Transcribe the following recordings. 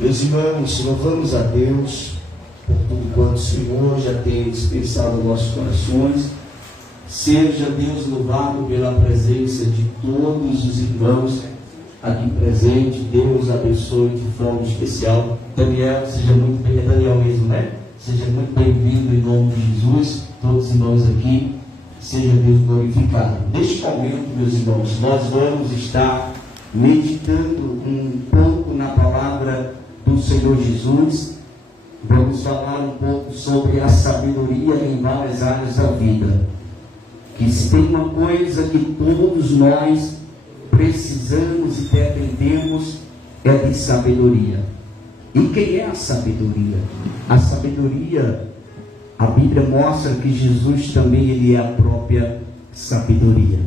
Meus irmãos, louvamos a Deus por tudo quanto o Senhor já tem dispensado aos nossos corações. Seja Deus louvado pela presença de todos os irmãos aqui presentes. Deus abençoe de forma especial. Daniel, seja muito bem, é Daniel mesmo, né? Seja muito bem-vindo em nome de Jesus. Todos os irmãos aqui, seja Deus glorificado. Neste momento, meus irmãos, nós vamos estar meditando um pouco na palavra do Senhor Jesus. Vamos falar um pouco sobre a sabedoria em várias áreas da vida. Que se tem uma coisa que todos nós precisamos e dependemos, é de sabedoria. E quem é a sabedoria? A sabedoria, a Bíblia mostra que Jesus também ele é a própria sabedoria.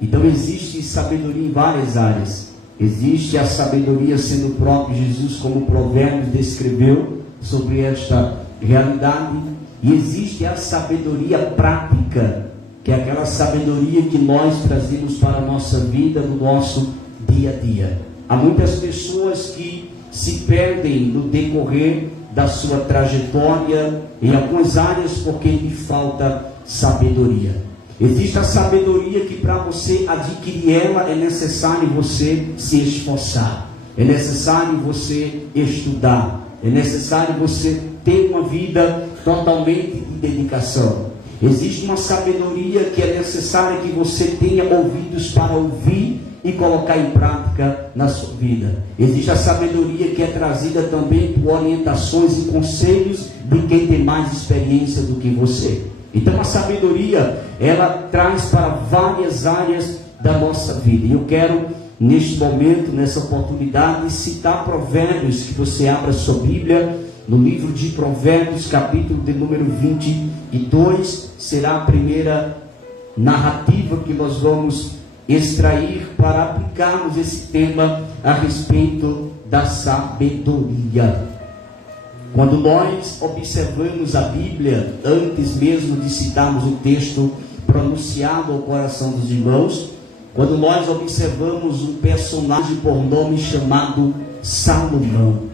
Então existe sabedoria em várias áreas. Existe a sabedoria sendo o próprio Jesus, como o Provérbios descreveu sobre esta realidade. E existe a sabedoria prática, que é aquela sabedoria que nós trazemos para a nossa vida, no nosso dia a dia. Há muitas pessoas que se perdem no decorrer da sua trajetória em algumas áreas porque lhe falta sabedoria. Existe a sabedoria que para você adquirir ela é necessário você se esforçar, é necessário você estudar, é necessário você ter uma vida totalmente de dedicação. Existe uma sabedoria que é necessária que você tenha ouvidos para ouvir e colocar em prática na sua vida. Existe a sabedoria que é trazida também por orientações e conselhos de quem tem mais experiência do que você. Então a sabedoria, ela traz para várias áreas da nossa vida. E eu quero, neste momento, nessa oportunidade, citar Provérbios, que você abra sua Bíblia, no livro de Provérbios, capítulo de número 22, será a primeira narrativa que nós vamos extrair para aplicarmos esse tema a respeito da sabedoria. Quando nós observamos a Bíblia, antes mesmo de citarmos o texto pronunciado ao coração dos irmãos, quando nós observamos um personagem por nome chamado Salomão.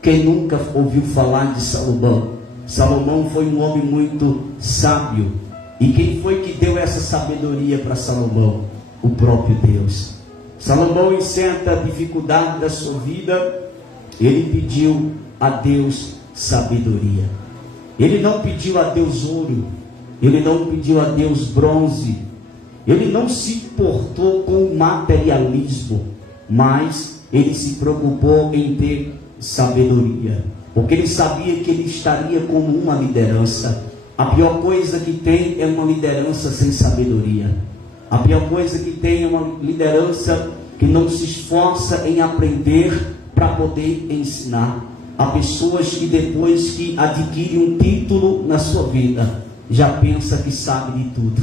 Quem nunca ouviu falar de Salomão? Salomão foi um homem muito sábio. E quem foi que deu essa sabedoria para Salomão? O próprio Deus. Salomão, em certa dificuldade da sua vida, ele pediu a Deus sabedoria. Ele não pediu a Deus ouro, ele não pediu a Deus bronze, ele não se importou com o materialismo, mas ele se preocupou em ter sabedoria, porque ele sabia que ele estaria como uma liderança. A pior coisa que tem é uma liderança sem sabedoria. A pior coisa que tem é uma liderança que não se esforça em aprender para poder ensinar. Há pessoas que depois que adquirem um título na sua vida, já pensa que sabe de tudo,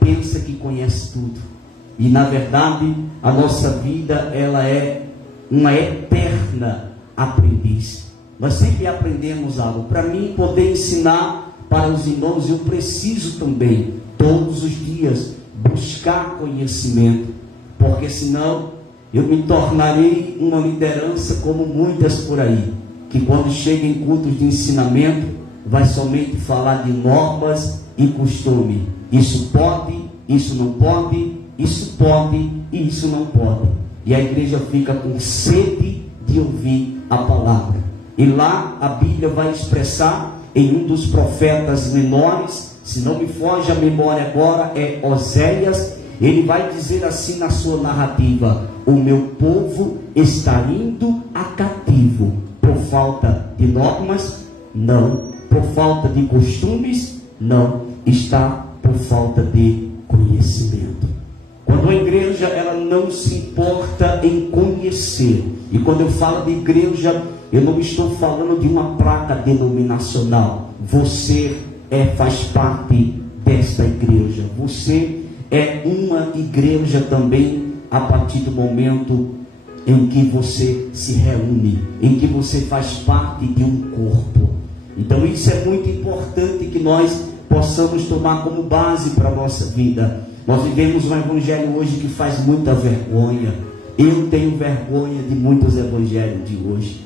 pensa que conhece tudo. E na verdade, a nossa vida, ela é uma eterna aprendiz. Nós sempre aprendemos algo. Para mim poder ensinar para os irmãos, eu preciso também, todos os dias, buscar conhecimento, porque senão eu me tornarei uma liderança como muitas por aí, que quando chega em cultos de ensinamento, vai somente falar de normas e costume. Isso pode, isso não pode, isso pode e isso não pode. E a igreja fica com sede de ouvir a palavra. E lá a Bíblia vai expressar em um dos profetas menores, se não me foge a memória agora, é Oséias. Ele vai dizer assim na sua narrativa: o meu povo está indo a cativo por falta de normas? Não. Por falta de costumes? Não. Está por falta de conhecimento. Quando a igreja, ela não se importa em conhecer, e quando eu falo de igreja, eu não estou falando de uma placa denominacional. Você faz parte desta igreja. Você é uma igreja também a partir do momento em que você se reúne, em que você faz parte de um corpo. Então isso é muito importante que nós possamos tomar como base para a nossa vida. Nós vivemos um evangelho hoje que faz muita vergonha. Eu tenho vergonha de muitos evangelhos de hoje.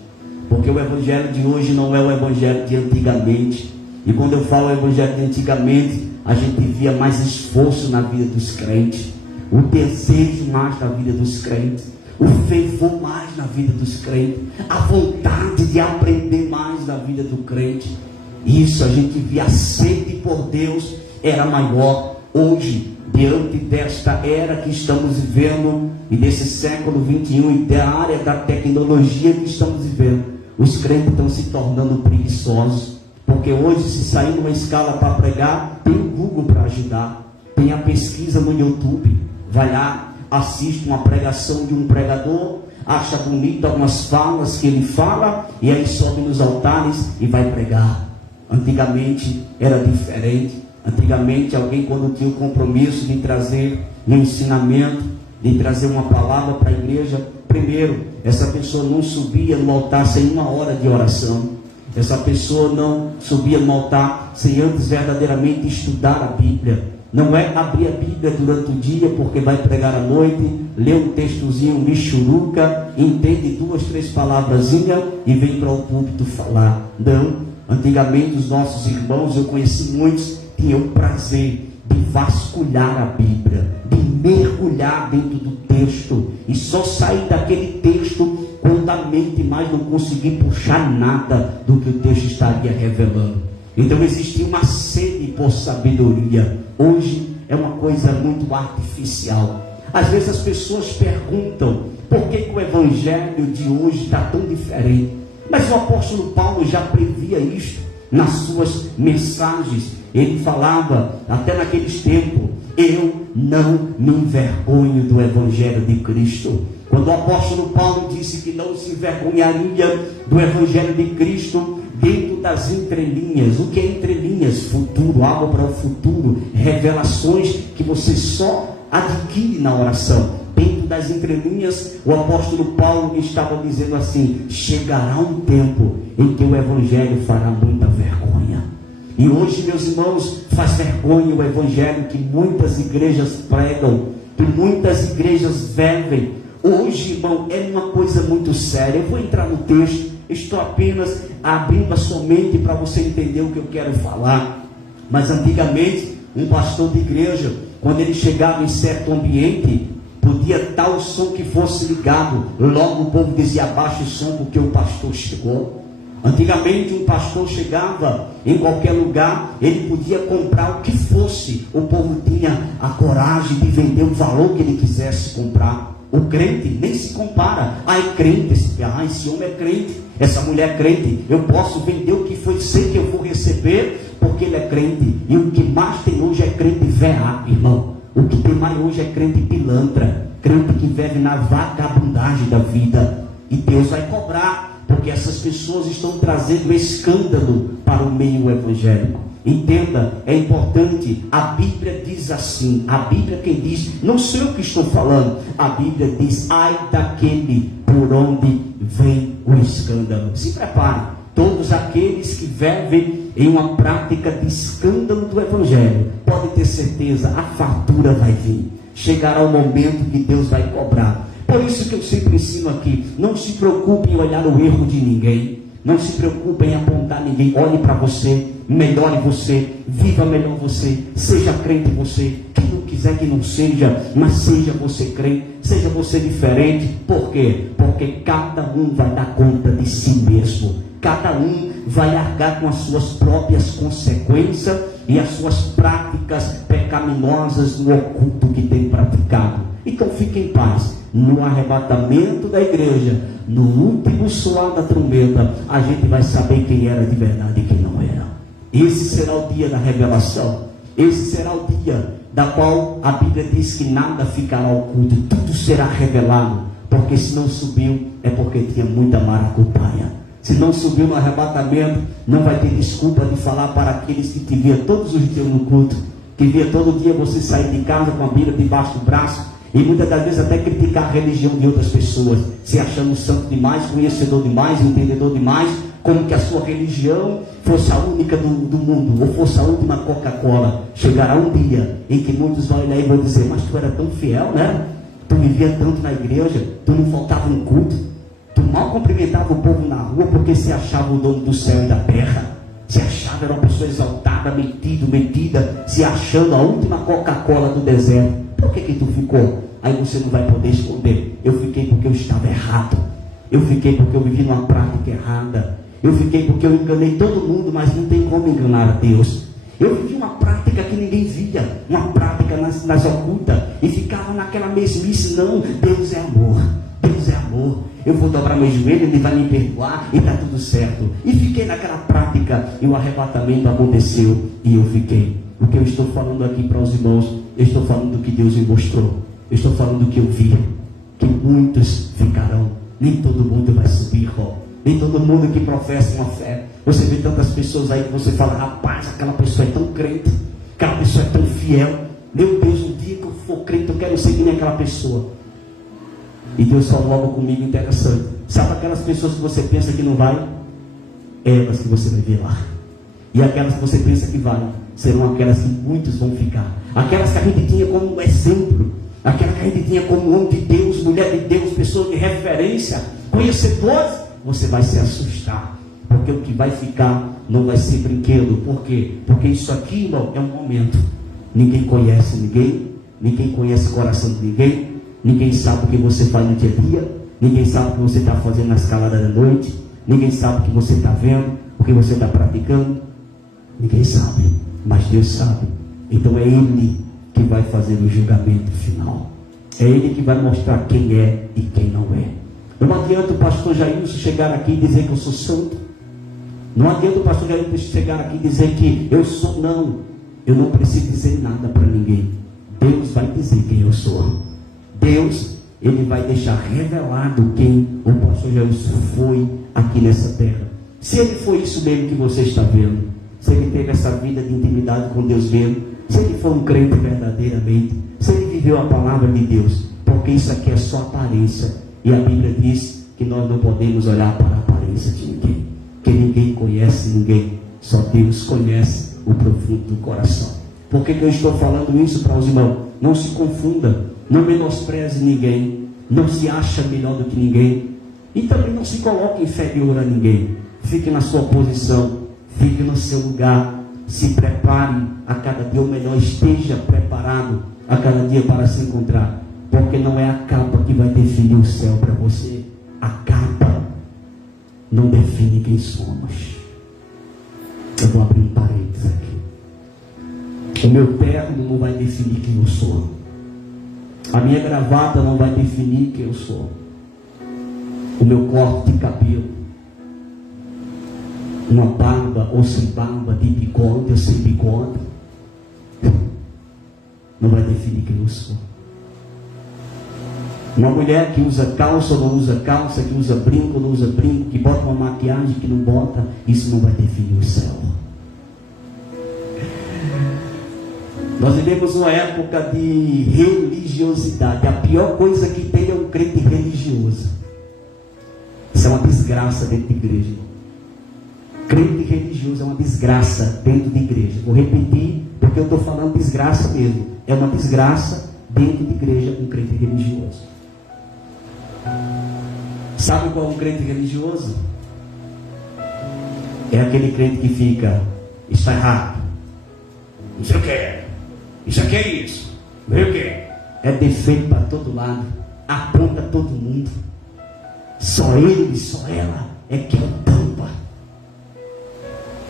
porque o evangelho de hoje não é o evangelho de antigamente. E quando eu falo evangelho de antigamente, a gente via mais esforço na vida dos crentes, o desejo mais na vida dos crentes, o fervor mais na vida dos crentes, a vontade de aprender mais na vida do crente. Isso a gente via, a sede por Deus era maior. Hoje, diante desta era que estamos vivendo, e desse século 21, e da área da tecnologia que estamos vivendo, os crentes estão se tornando preguiçosos, porque hoje, se sair numa escala para pregar, tem o Google para ajudar, tem a pesquisa no YouTube, vai lá, assiste uma pregação de um pregador, acha bonito algumas falas que ele fala, e aí sobe nos altares e vai pregar. Antigamente era diferente. Antigamente, alguém, quando tinha o compromisso de trazer um ensinamento, de trazer uma palavra para a igreja, primeiro, essa pessoa não subia no altar sem 1 hora de oração. Essa pessoa não subia no altar sem antes verdadeiramente estudar a Bíblia. Não é abrir a Bíblia durante o dia porque vai pregar à noite, lê um textozinho, michuruca, entende 2, 3 palavrazinhas e vem para o púlpito falar. Não. Antigamente, os nossos irmãos, eu conheci muitos, tinham o prazer de vasculhar a Bíblia, de mergulhar dentro do texto, e só sair daquele texto quando a mente mais não conseguir puxar nada do que o texto estaria revelando. Então existia uma sede por sabedoria. Hoje é uma coisa muito artificial. Às vezes as pessoas perguntam por que o evangelho de hoje está tão diferente. Mas o apóstolo Paulo já previa isto nas suas mensagens. Ele falava, até naqueles tempos, eu não me envergonho do evangelho de Cristo. Quando o apóstolo Paulo disse que não se envergonharia do evangelho de Cristo, dentro das entrelinhas, o que é entrelinhas? Futuro, algo para o futuro, revelações que você só adquire na oração. Dentro das entrelinhas, o apóstolo Paulo estava dizendo assim: chegará um tempo em que o evangelho fará muita vergonha. E hoje, meus irmãos, faz vergonha o evangelho que muitas igrejas pregam, que muitas igrejas vivem. Hoje, irmão, é uma coisa muito séria. Eu vou entrar no texto, estou apenas abrindo a sua mente para você entender o que eu quero falar. Mas antigamente, um pastor de igreja, quando ele chegava em certo ambiente, podia estar o som que fosse ligado, logo o povo dizia: abaixa o som porque o pastor chegou. Antigamente, um pastor chegava em qualquer lugar, ele podia comprar o que fosse, o povo tinha a coragem de vender o valor que ele quisesse comprar. O crente nem se compara. É crente, esse homem é crente, essa mulher é crente, eu posso vender o que foi, sei que eu vou receber, porque ele é crente. E o que mais tem hoje é crente veá, irmão. O que tem mais hoje é crente pilantra, crente que vive na vagabundagem da vida. E Deus vai cobrar, porque essas pessoas estão trazendo escândalo para o meio evangélico. Entenda, é importante. A Bíblia diz assim, a Bíblia quem diz, não sou eu que estou falando, a Bíblia diz: ai daquele por onde vem o escândalo. Se prepare, todos aqueles que vivem em uma prática de escândalo do evangelho, pode ter certeza, a fartura vai vir. Chegará o momento que Deus vai cobrar. Por isso que eu sempre ensino aqui: não se preocupe em olhar o erro de ninguém, não se preocupe em apontar ninguém. Olhe para você, melhore você, viva melhor você, seja crente você. Quem não quiser que não seja, mas seja você crente, seja você diferente. Por quê? Porque cada um vai dar conta de si mesmo, cada um vai arcar com as suas próprias consequências e as suas práticas pecaminosas no oculto que tem praticado. Então fique em paz. No arrebatamento da igreja, no último soar da trombeta, a gente vai saber quem era de verdade e quem não era. Esse será o dia da revelação. Esse será o dia da qual a Bíblia diz que nada ficará oculto, tudo será revelado. Porque se não subiu, é porque tinha muita maracutaia. Se não subiu no arrebatamento, não vai ter desculpa de falar para aqueles que te via todos os dias no culto, que via todo dia você sair de casa com a Bíblia debaixo do braço, e muitas das vezes até criticar a religião de outras pessoas, se achando santo demais, conhecedor demais, entendedor demais, como que a sua religião fosse a única do mundo, ou fosse a última Coca-Cola. Chegará um dia em que muitos vão olhar e vão dizer: mas tu era tão fiel, né? Tu vivia tanto na igreja, tu não faltava um culto, tu mal cumprimentava o povo na rua porque se achava o dono do céu e da terra. Se achava, era uma pessoa exaltada, metida, se achando a última Coca-Cola do deserto. Por que tu ficou? Aí você não vai poder esconder. Eu fiquei porque eu estava errado. Eu fiquei porque eu vivi numa prática errada. Eu fiquei porque eu enganei todo mundo, mas não tem como enganar a Deus. Eu vivi uma prática que ninguém via, uma prática nas ocultas, e ficava naquela mesmice. Não, Deus é amor, Deus é amor. Eu vou dobrar meu joelho, Ele vai me perdoar e está tudo certo. E fiquei naquela prática, e o arrebatamento aconteceu, e eu fiquei. O que eu estou falando aqui para os irmãos, eu estou falando do que Deus me mostrou. Eu estou falando do que eu vi, que muitos ficarão. Nem todo mundo vai subir, nem todo mundo que professa uma fé. Você vê tantas pessoas aí que você fala, rapaz, aquela pessoa é tão crente, aquela pessoa é tão fiel. Meu Deus, um dia que eu for crente, eu quero ser que nem aquela pessoa. E Deus falou algo comigo interessante. Sabe aquelas pessoas que você pensa que não vai? Elas que você vai ver lá. E aquelas que você pensa que vai, serão aquelas que muitos vão ficar. Aquelas que a gente tinha como exemplo, aquela que a gente tinha como homem de Deus, mulher de Deus, pessoa de referência, conhecedores. Você vai se assustar, porque o que vai ficar não vai ser brinquedo. Por quê? Porque isso aqui, irmão, é um momento. Ninguém conhece ninguém conhece o coração de ninguém sabe o que você faz no dia a dia, ninguém sabe o que você está fazendo na escalada da noite, ninguém sabe o que você está vendo, o que você está praticando, ninguém sabe, mas Deus sabe. Então é Ele que vai fazer o julgamento final, é Ele que vai mostrar quem é e quem não é. Não adianta o pastor Jailson chegar aqui e dizer que eu sou santo. Não adianta o pastor Jailson chegar aqui e dizer que eu sou. Não, eu não preciso dizer nada para ninguém. Deus vai dizer quem eu sou. Deus, Ele vai deixar revelado quem o pastor Jailson foi aqui nessa terra. Se ele foi isso mesmo que você está vendo, se ele teve essa vida de intimidade com Deus mesmo, se ele foi um crente verdadeiramente, se ele viveu a palavra de Deus, porque isso aqui é só aparência. E a Bíblia diz que nós não podemos olhar para a aparência de ninguém, que ninguém conhece ninguém, só Deus conhece o profundo do coração. Por que eu estou falando isso para os irmãos? Não se confunda, não menospreze ninguém, não se acha melhor do que ninguém, e também não se coloque inferior a ninguém. Fique na sua posição, fique no seu lugar, se prepare a cada dia, ou melhor, esteja preparado a cada dia para se encontrar. Porque não é a capa que vai definir o céu para você. A capa não define quem somos. Eu vou abrir um parênteses aqui. O meu terno não vai definir quem eu sou. A minha gravata não vai definir quem eu sou. O meu corte de cabelo, uma barba ou sem barba, de bigode ou sem bigode, não vai definir quem eu sou. Uma mulher que usa calça ou não usa calça, que usa brinco ou não usa brinco, que bota uma maquiagem que não bota, isso não vai definir o céu. Nós vivemos uma época de religiosidade. A pior coisa que tem é um crente religioso. Isso é uma desgraça dentro de igreja. Crente religioso é uma desgraça dentro de igreja. Vou repetir, porque eu estou falando desgraça mesmo. É uma desgraça dentro de igreja um crente religioso. Sabe qual é um crente religioso? É aquele crente que fica, está errado, não sei o que, isso aqui é isso, não sei o que. É defeito para todo lado, aponta todo mundo. Só ele, só ela é que é o tampa.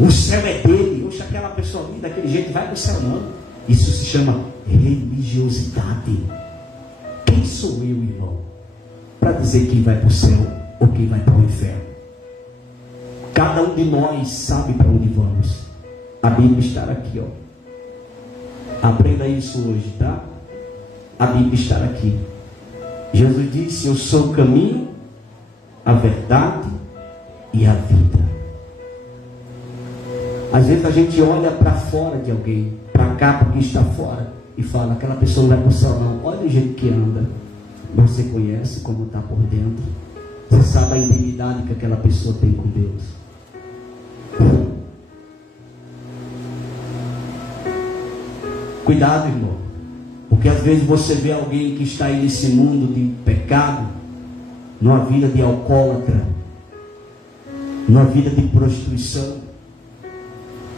O céu é dele. Oxe, aquela pessoa ali daquele jeito vai para o céu não. Isso se chama religiosidade. Quem sou eu, irmão, para dizer quem vai para o céu ou quem vai para o inferno? Cada um de nós sabe para onde vamos. A Bíblia está aqui, ó. Aprenda isso hoje, tá? A Bíblia está aqui. Jesus disse: eu sou o caminho, a verdade e a vida. Às vezes a gente olha para fora de alguém, para cá, para quem está fora, e fala, aquela pessoa não vai para o céu não. Olha o jeito que anda. Você conhece como está por dentro. Você sabe a intimidade que aquela pessoa tem com Deus. Cuidado, irmão. Porque às vezes você vê alguém que está aí nesse mundo de pecado, numa vida de alcoólatra, numa vida de prostituição,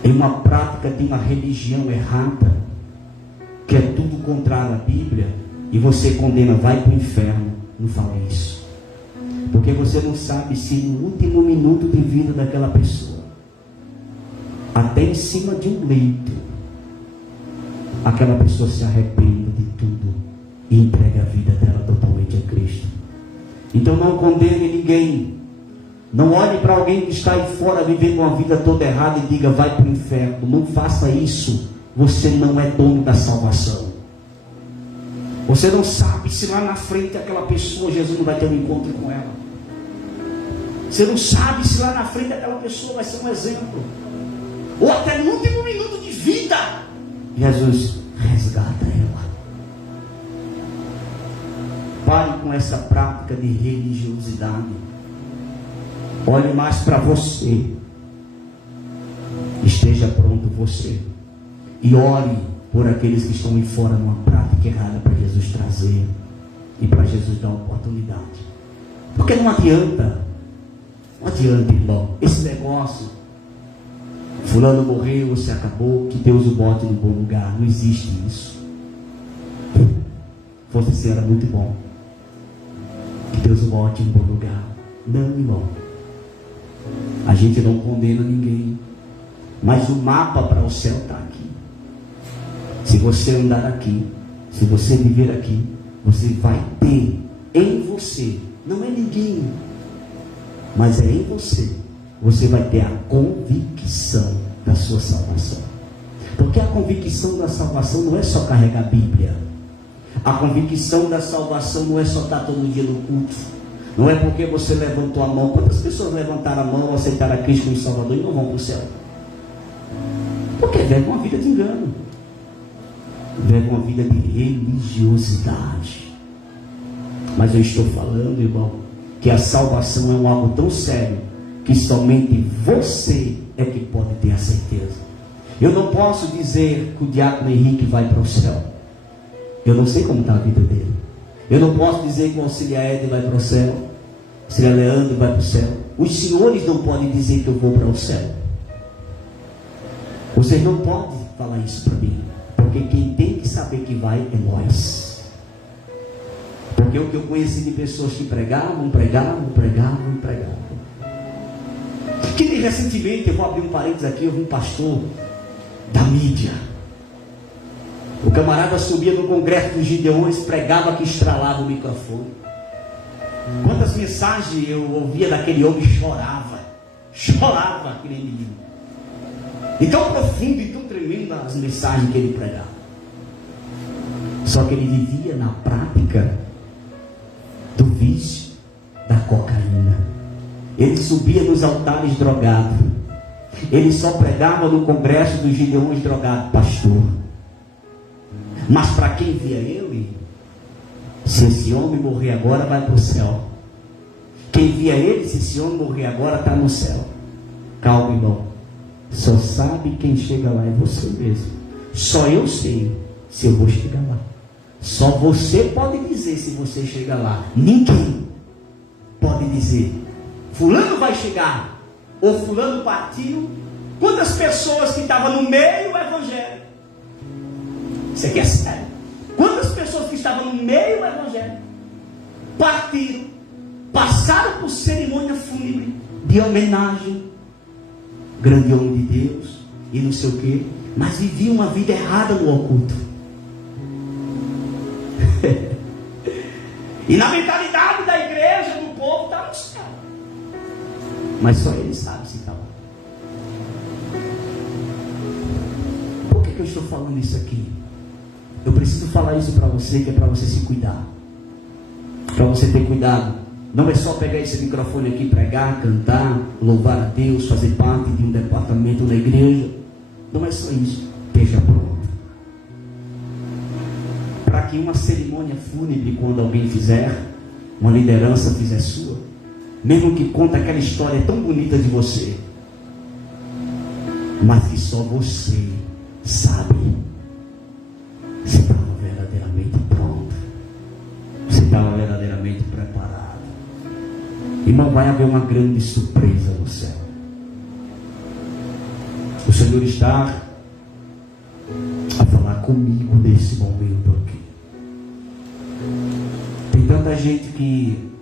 em uma prática de uma religião errada, que é tudo contrário à Bíblia, e você condena, vai para o inferno, não fale isso. Porque você não sabe se no último minuto de vida daquela pessoa, até em cima de um leito, aquela pessoa se arrepende de tudo e entrega a vida dela totalmente a Cristo. Então não condene ninguém. Não olhe para alguém que está aí fora vivendo uma vida toda errada e diga, vai para o inferno. Não faça isso. Você não é dono da salvação. Você não sabe se lá na frente aquela pessoa, Jesus não vai ter um encontro com ela. Você não sabe se lá na frente aquela pessoa vai ser um exemplo. Ou até no último minuto de vida, Jesus resgata ela. Pare com essa prática de religiosidade. Olhe mais para você. Esteja pronto você. E ore por aqueles que estão aí fora numa prática errada, para Jesus trazer e para Jesus dar oportunidade. Porque não adianta, irmão, esse negócio, fulano morreu, se acabou, que Deus o bote no bom lugar. Não existe isso. Fosse ser, era muito bom, que Deus o bote no bom lugar. Não, irmão, a gente não condena ninguém, mas o mapa para o céu está aqui. Se você andar aqui, se você viver aqui, você vai ter em você, não é ninguém, mas é em você, você vai ter a convicção da sua salvação. Porque a convicção da salvação não é só carregar a Bíblia. A convicção da salvação não é só estar todo dia no culto. Não é porque você levantou a mão. Quantas pessoas levantaram a mão, aceitaram a Cristo como Salvador e não vão para o céu? Porque vivem uma vida de engano, vivem uma vida de religiosidade. Mas eu estou falando, irmão, que a salvação é um algo tão sério que somente você é que pode ter a certeza. Eu não posso dizer que o diácono Henrique vai para o céu. Eu não sei como está a vida dele. Eu não posso dizer que o auxiliar Éder vai para o céu, o auxiliar Leandro vai para o céu. Os senhores não podem dizer que eu vou para o céu. Vocês não podem falar isso para mim, porque quem tem que saber que vai é nós. Porque o que eu conheci de pessoas que pregavam. Que nem recentemente, eu vou abrir um parênteses aqui, eu vi um pastor da mídia. O camarada subia no congresso dos Gideões, pregava que estralava o microfone. Quantas mensagens eu ouvia daquele homem, chorava que nem menino. E tão profundo e tão tremendo as mensagens que ele pregava. Só que ele vivia na prática do vício da cocaína. Ele subia nos altares drogado. Ele só pregava no congresso dos Gideões drogado, pastor. Mas para quem via ele, se esse homem morrer agora, vai para o céu. Quem via ele, se esse homem morrer agora, está no céu. Calma, irmão. Só sabe quem chega lá é você mesmo. Só eu sei se eu vou chegar lá. Só você pode dizer se você chega lá. Ninguém pode dizer fulano vai chegar, ou fulano partiu. Quantas pessoas que estavam no meio do evangelho? Isso aqui é sério. Quantas pessoas que estavam no meio do evangelho partiram, passaram por cerimônia fúnebre de homenagem, grande homem de Deus e não sei o que, mas viviam uma vida errada no oculto. E na mentalidade da igreja, do povo, está no céu. Mas só ele sabe se está lá. Por que eu estou falando isso aqui? Eu preciso falar isso para você, que é para você se cuidar. Para você ter cuidado. Não é só pegar esse microfone aqui, pregar, cantar, louvar a Deus, fazer parte de um departamento da igreja. Não é só isso. Esteja pronto. Para que uma cerimônia fúnebre, quando alguém fizer, uma liderança fizer sua, mesmo que conte aquela história tão bonita de você, mas que só você sabe se estava verdadeiramente pronto, se estava verdadeiramente preparado. Irmão, vai haver uma grande surpresa no céu. O Senhor está a falar comigo nesse momento aqui. Tem tanta gente que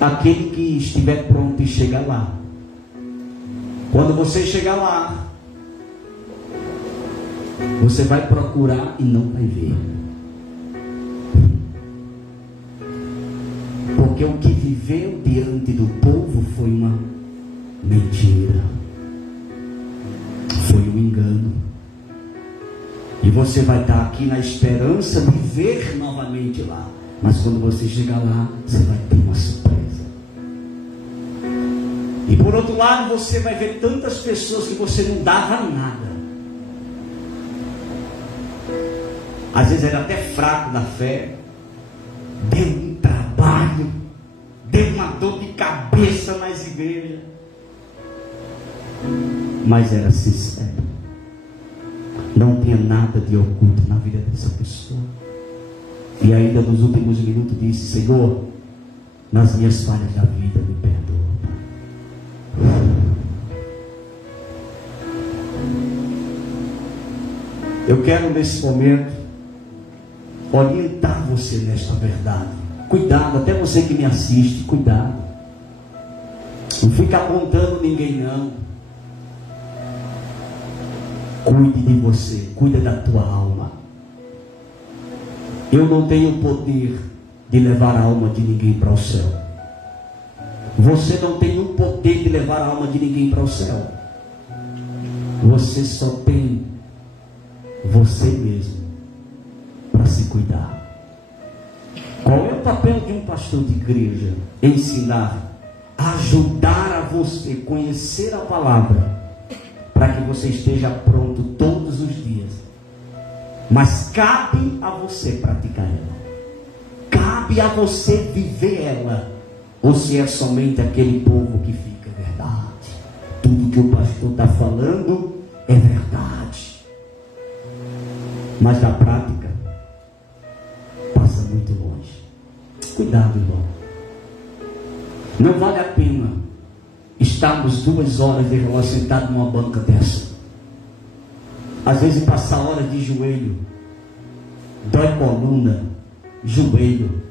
aquele que estiver pronto e chegar lá, quando você chegar lá, você vai procurar e não vai ver. Porque o que viveu diante do povo foi uma mentira, foi um engano. E você vai estar aqui na esperança de ver novamente lá. Mas quando você chegar lá, você vai ter uma surpresa. E por outro lado, você vai ver tantas pessoas que você não dava nada. Às vezes era até fraco na fé, deu um trabalho, deu uma dor de cabeça nas igrejas, mas era sincero, não tinha nada de oculto na vida dessa pessoa. E ainda nos últimos minutos disse: Senhor, nas minhas falhas da vida me perdoa. Eu quero nesse momento orientar você nesta verdade. Cuidado, até você que me assiste, cuidado. Não fica apontando ninguém não. Cuide de você, cuida da tua alma. Eu não tenho o poder de levar a alma de ninguém para o céu. Você não tem o poder de levar a alma de ninguém para o céu. Você só tem você mesmo para se cuidar. Qual é o papel de um pastor de igreja? Ensinar, ajudar a você conhecer a palavra, para que você esteja pronto todos os dias. Mas cabe a você praticar ela, cabe a você viver ela, ou se é somente aquele povo que fica verdade. Tudo que o pastor está falando é verdade, mas na prática passa muito longe. Cuidado, irmão. Não vale a pena estarmos 2 horas de relógio sentado numa banca dessa. Às vezes passar horas de joelho, dói coluna, joelho,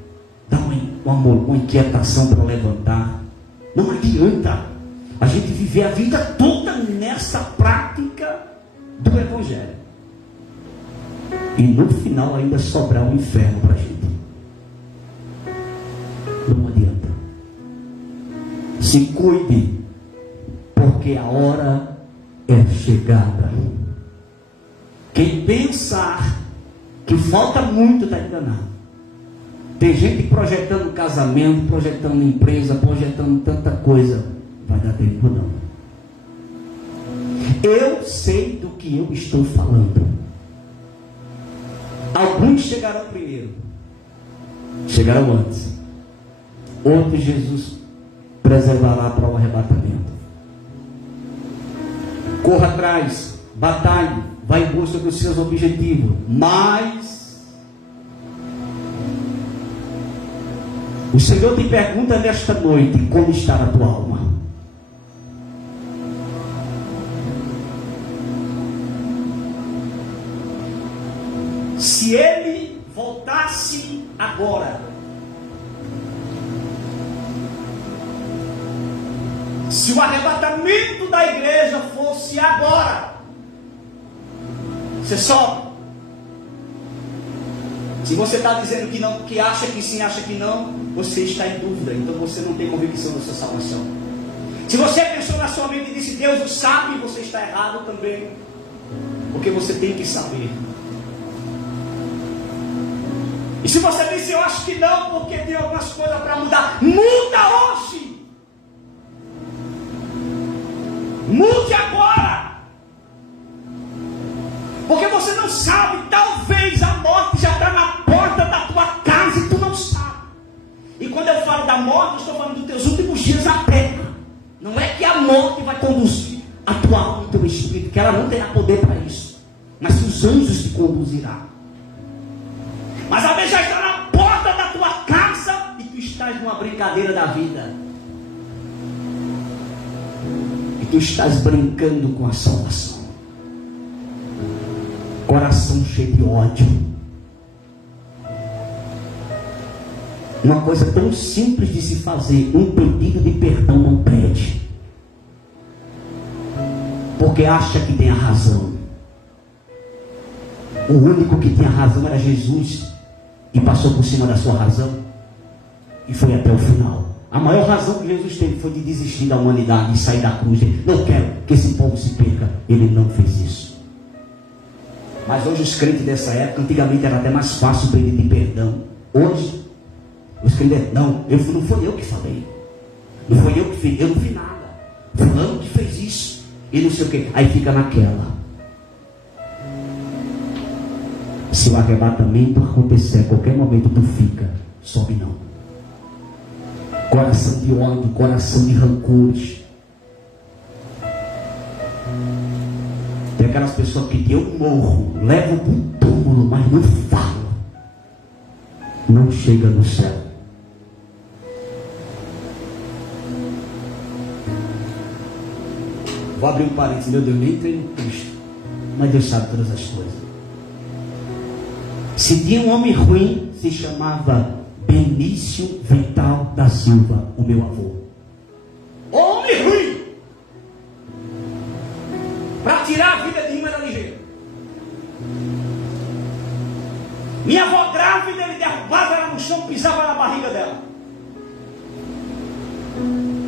dá uma inquietação para levantar. Não adianta a gente viver a vida toda nessa prática do Evangelho e no final ainda sobrar um inferno para a gente. Não adianta. Se cuide, porque a hora é chegada. Quem pensar que falta muito está enganado. Tem gente projetando casamento, projetando empresa, projetando tanta coisa. Vai dar tempo não. Eu sei do que eu estou falando. Alguns chegarão primeiro, chegarão antes. Outros Jesus preservará para o arrebatamento. Corra atrás, batalhe, vá em busca dos seus objetivos, mas o Senhor te pergunta nesta noite: como está a tua alma? Se ele voltasse agora, se o arrebatamento da igreja fosse agora, você sobe. Se você está dizendo que não, que acha que sim, acha que não, você está em dúvida, então você não tem convicção da sua salvação. Se você pensou na sua mente e disse Deus o sabe, você está errado também, porque você tem que saber. E se você disse eu acho que não, porque tem algumas coisas para mudar, muda hoje. Mude agora. Porque você não sabe, talvez a morte já está na porta da tua casa e tu não sabe. E quando eu falo da morte, eu estou falando dos teus últimos dias na terra. Não é que a morte vai conduzir a tua alma e o teu espírito, que ela não terá poder para isso, mas que os anjos te conduzirão. Mas a vez já está na porta da tua casa e tu estás numa brincadeira da vida. E tu estás brincando com a salvação. Coração cheio de ódio. Uma coisa tão simples de se fazer, um pedido de perdão não pede. Porque acha que tem a razão. O único que tinha razão era Jesus. E passou por cima da sua razão. E foi até o final. A maior razão que Jesus teve foi de desistir da humanidade e sair da cruz. Não quero que esse povo se perca. Ele não fez isso. Mas hoje os crentes dessa época, antigamente era até mais fácil pedir de perdão. Hoje, os crentes, não foi eu que falei. Não foi eu que fiz, eu não fiz nada. Fulano que fez isso. E não sei o que. Aí fica naquela. Se o arrebatamento acontecer a qualquer momento, tu fica. Sobe não. Coração de ódio, coração de rancores. Tem aquelas pessoas que eu morro, levo para o túmulo, mas não falo. Não chega no céu. Vou abrir um parênteses, meu Deus, nem entrei no Cristo. Mas Deus sabe todas as coisas. Se tinha um homem ruim, se chamava Benício Vital da Silva, o meu avô. Homem ruim! Para tirar a vida de uma era ligeiro. Minha avó grávida, ele derrubava ela no chão, pisava na barriga dela.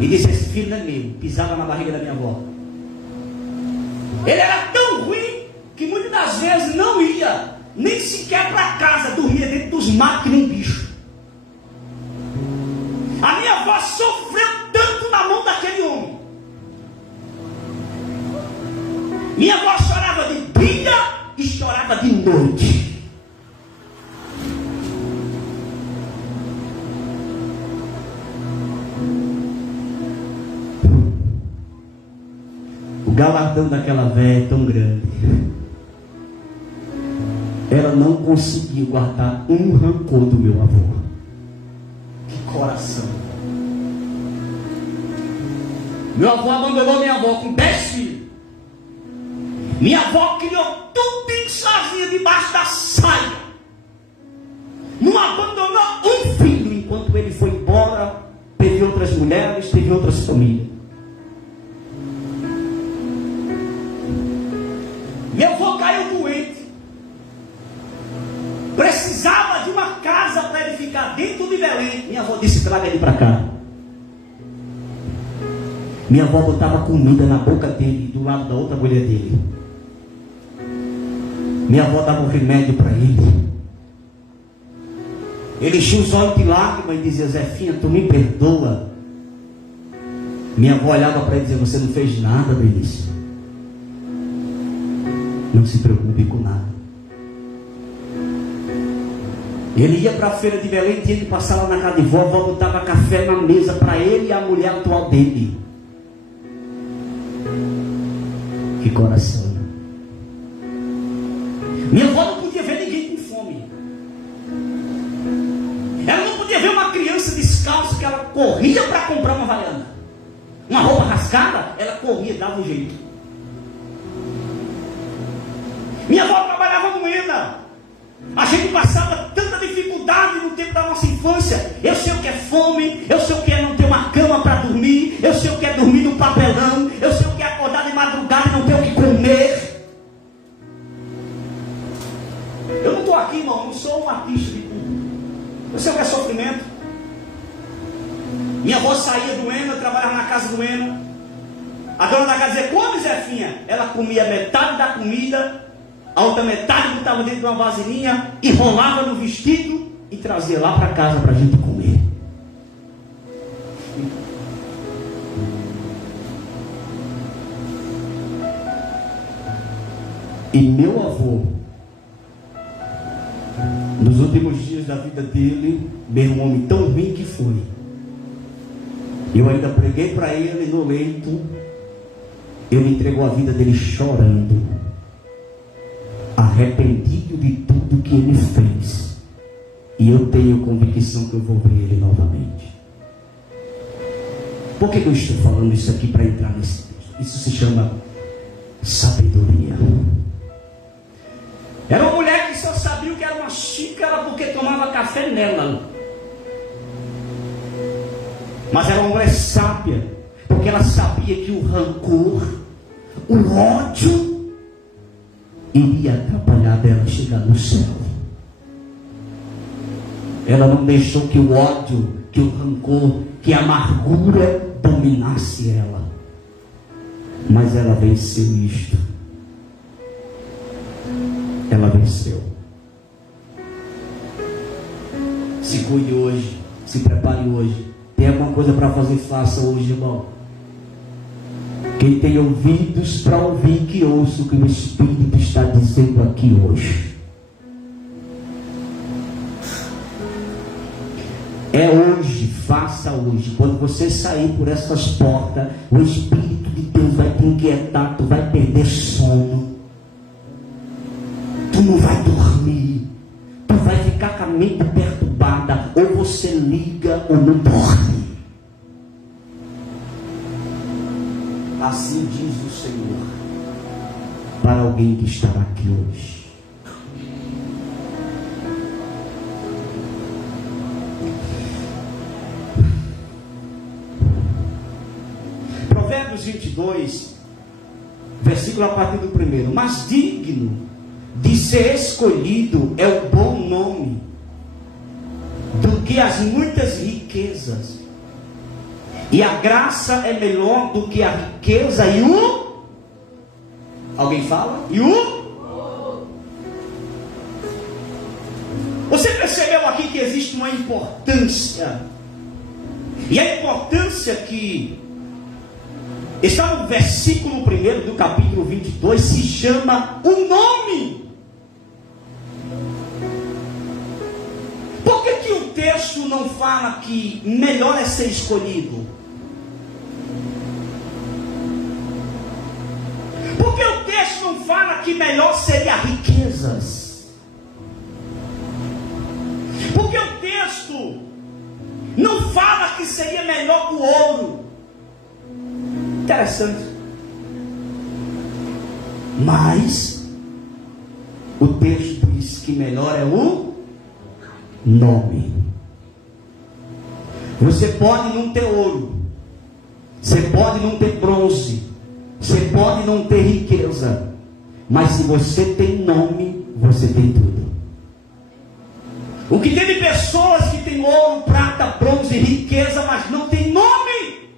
E disse: esse filho não é meu. Pisava na barriga da minha avó. Ele era tão ruim que muitas das vezes não ia nem sequer para casa, dormia dentro dos matos que nem bicho. A minha avó sofreu tanto na mão daquele homem. Minha avó chorava de dia e chorava de noite. O galardão daquela velha é tão grande. Ela não conseguiu guardar um rancor do meu avô. Que coração. Meu avô abandonou minha avó com 10 filhos. Minha avó criou tudo sozinha debaixo da saia. Não abandonou um filho. Enquanto ele foi embora, teve outras mulheres, teve outras famílias. Meu avô caiu doente. Precisava de uma casa para ele ficar dentro de Belém. Minha avó disse: traga ele para cá. Minha avó botava comida na boca dele, do lado da outra mulher dele. Minha avó dava um remédio para ele. Ele enchia os olhos de lágrimas e dizia: Zefinha, tu me perdoa. Minha avó olhava para ele e dizia: você não fez nada, Benício. Não se preocupe com nada. Ele ia para a feira de Belém, tinha que passar lá na casa de vó. A vó botava café na mesa para ele e a mulher atual dele. Que coração. Minha avó não podia ver ninguém com fome. Ela não podia ver uma criança descalça que ela corria para comprar uma havaiana. Uma roupa rasgada, ela corria, dava um jeito. Minha avó trabalhava moeda. A gente passava tanta dificuldade no tempo da nossa infância. Eu sei o que é fome, eu sei o que é não ter uma cama para dormir, eu sei o que é dormir no papelão, eu sei o que é acordar de madrugada e não ter o que comer. Eu não estou aqui, irmão, eu não sou um artista de tudo. Eu sei o que é sofrimento. Minha avó saía doendo, eu trabalhava na casa doendo. A dona da casa dizia: come, Zefinha. Ela comia metade da comida, a outra metade botava dentro de uma vasilhinha, enrolava no vestido e trazia lá para casa para a gente comer. E meu avô, nos últimos dias da vida dele, mesmo um homem tão ruim que foi, eu ainda preguei para ele no leito, ele entregou a vida dele chorando, arrependido de tudo que ele fez. E eu tenho convicção que eu vou ver ele novamente. Por que eu estou falando isso aqui para entrar nesse texto? Isso se chama sabedoria. Era uma mulher que só sabia o que era uma xícara porque tomava café nela. Mas era uma mulher sábia, porque ela sabia que o rancor, o ódio, iria atrapalhar dela chegar no céu. Ela não deixou que o ódio, que o rancor, que a amargura dominasse ela. Mas ela venceu isto. Ela venceu. Se cuide hoje, se prepare hoje. Tem alguma coisa para fazer, faça hoje, irmão. Quem tem ouvidos para ouvir, que ouça o que o Espírito está dizendo aqui hoje. É hoje, faça hoje. Quando você sair por essas portas, o Espírito de Deus vai te inquietar, tu vai perder sono. Tu não vai dormir. Tu vai ficar com a mente perturbada. Ou você liga ou não dorme. Assim diz o Senhor para alguém que estará aqui hoje. Provérbios 22, versículo a partir do 1. Mas digno de ser escolhido é o bom nome, do que as muitas riquezas. E a graça é melhor do que a riqueza e o... Alguém fala? E o... Você percebeu aqui que existe uma importância. E a importância que está no versículo 1 do capítulo 22 se chama o nome. Por que o texto não fala que melhor é ser escolhido? Por que o texto não fala que melhor seria riquezas? Por que o texto não fala que seria melhor o ouro? Interessante. Mas o texto diz que melhor é o nome. Você pode não ter ouro, você pode não ter bronze, você pode não ter riqueza, mas se você tem nome, você tem tudo. O que tem de pessoas que tem ouro, prata, bronze, riqueza, mas não tem nome.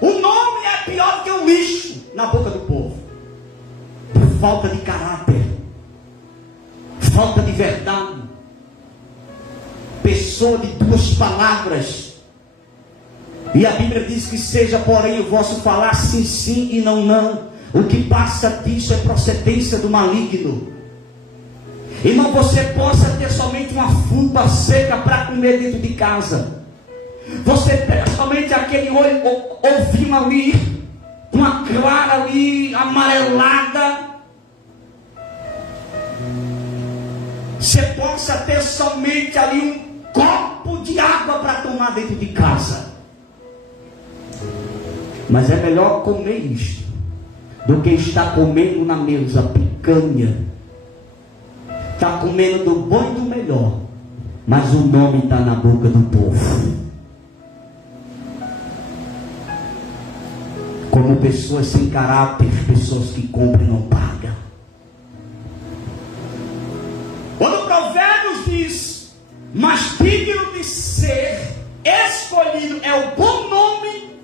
O nome é pior que o lixo na boca do povo. Por falta de caráter, falta de verdade. Pessoa de duas palavras. E a Bíblia diz que seja, porém, o vosso falar sim, sim e não, não. O que passa disso é procedência do maligno. Irmão, você possa ter somente uma fruta seca para comer dentro de casa. Você tem somente aquele ovinho ali, uma clara ali, amarelada. Você possa ter somente ali um copo de água para tomar dentro de casa. Mas é melhor comer isto do que estar comendo na mesa picanha. Está comendo do bom e do melhor, mas o nome está na boca do povo. Como pessoas sem caráter, pessoas que compram e não pagam. Quando o Provérbios diz, mas digno de ser escolhido é o bom nome,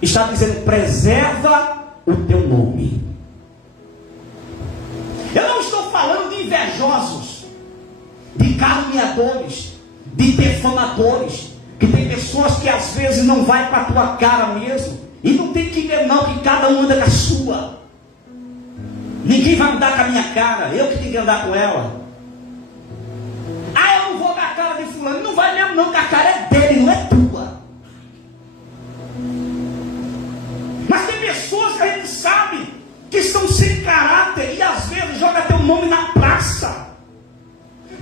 está dizendo, preserva o teu nome. Eu não estou falando de invejosos, de caluniadores, de defamadores, que tem pessoas que às vezes não vai para a tua cara mesmo, e não tem que ver não, que cada um anda com a sua. Ninguém vai andar com a minha cara, eu que tenho que andar com ela. Ah, eu não vou com a cara de fulano. Não vai mesmo não, que a cara é dele, não é tua. Mas tem pessoas que a gente sabe que estão sem caráter, e às vezes joga teu nome na praça,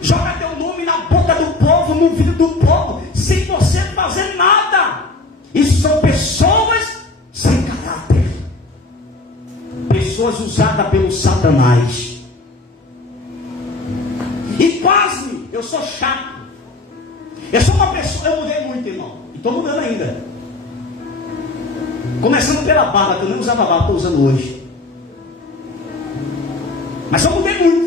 joga teu nome na boca do povo, no ouvido do povo, sem você fazer nada. E são pessoas sem caráter, pessoas usadas pelo Satanás. E pasme, eu sou chato. Eu sou uma pessoa, eu mudei muito, irmão. E estou mudando ainda. Começando pela barba, que eu nem usava barba, estou usando hoje. Mas eu mudei muito.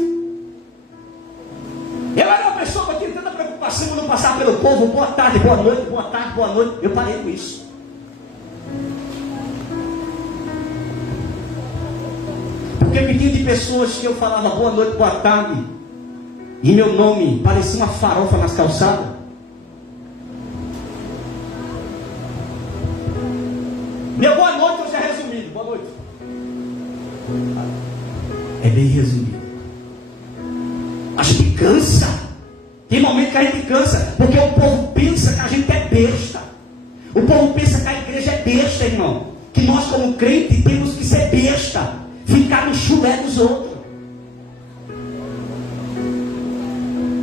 Eu era uma pessoa que tinha tanta preocupação em não passar pelo povo. Boa tarde, boa noite, boa tarde, boa noite. Eu parei com isso. Porque me tinha de pessoas que eu falava boa noite, boa tarde, e meu nome parecia uma farofa nas calçadas. Meu boa noite hoje é resumido. Boa noite. É bem resumido. A gente cansa. Tem momento que a gente cansa, porque o povo pensa que a gente é besta. O povo pensa que a igreja é besta, irmão. Que nós, como crente, temos que ser besta, ficar no chulé dos outros.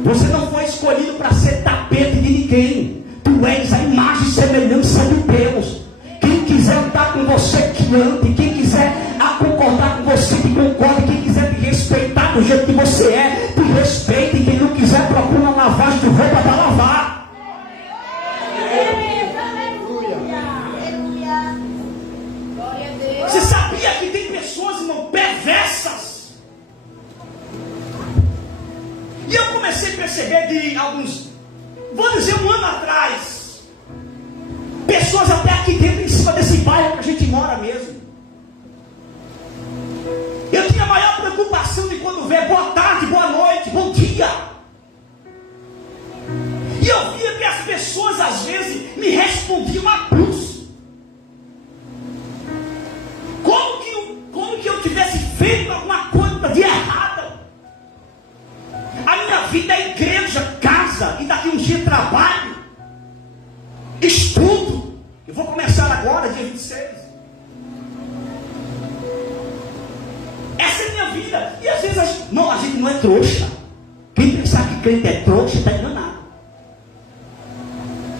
Você não foi escolhido para ser tapete de ninguém. Tu és a imagem e semelhança de Deus. Quem quiser andar com você, que ande. Quem quiser concordar com você, que concorde. Quem quiser te respeitar do jeito que você é, te respeite. Quem não quiser, procura uma lavagem de roupa para lavar. Você sabia que tem pessoas, irmão, perversas? E eu comecei a perceber de alguns, vou dizer, um ano atrás, pessoas até aqui dentro, em cima desse bairro que a gente mora mesmo. Eu tinha a maior preocupação de quando vê boa tarde, boa noite, bom dia. E eu via que as pessoas às vezes me respondiam a cruz. Como que eu tivesse feito alguma coisa de errada. A minha vida é igreja, casa, e daqui uns dias trabalho, estudo. Eu vou começar agora, dia 26. Essa é a minha vida. E às vezes a gente não é trouxa. Quem pensar que crente é trouxa está enganado.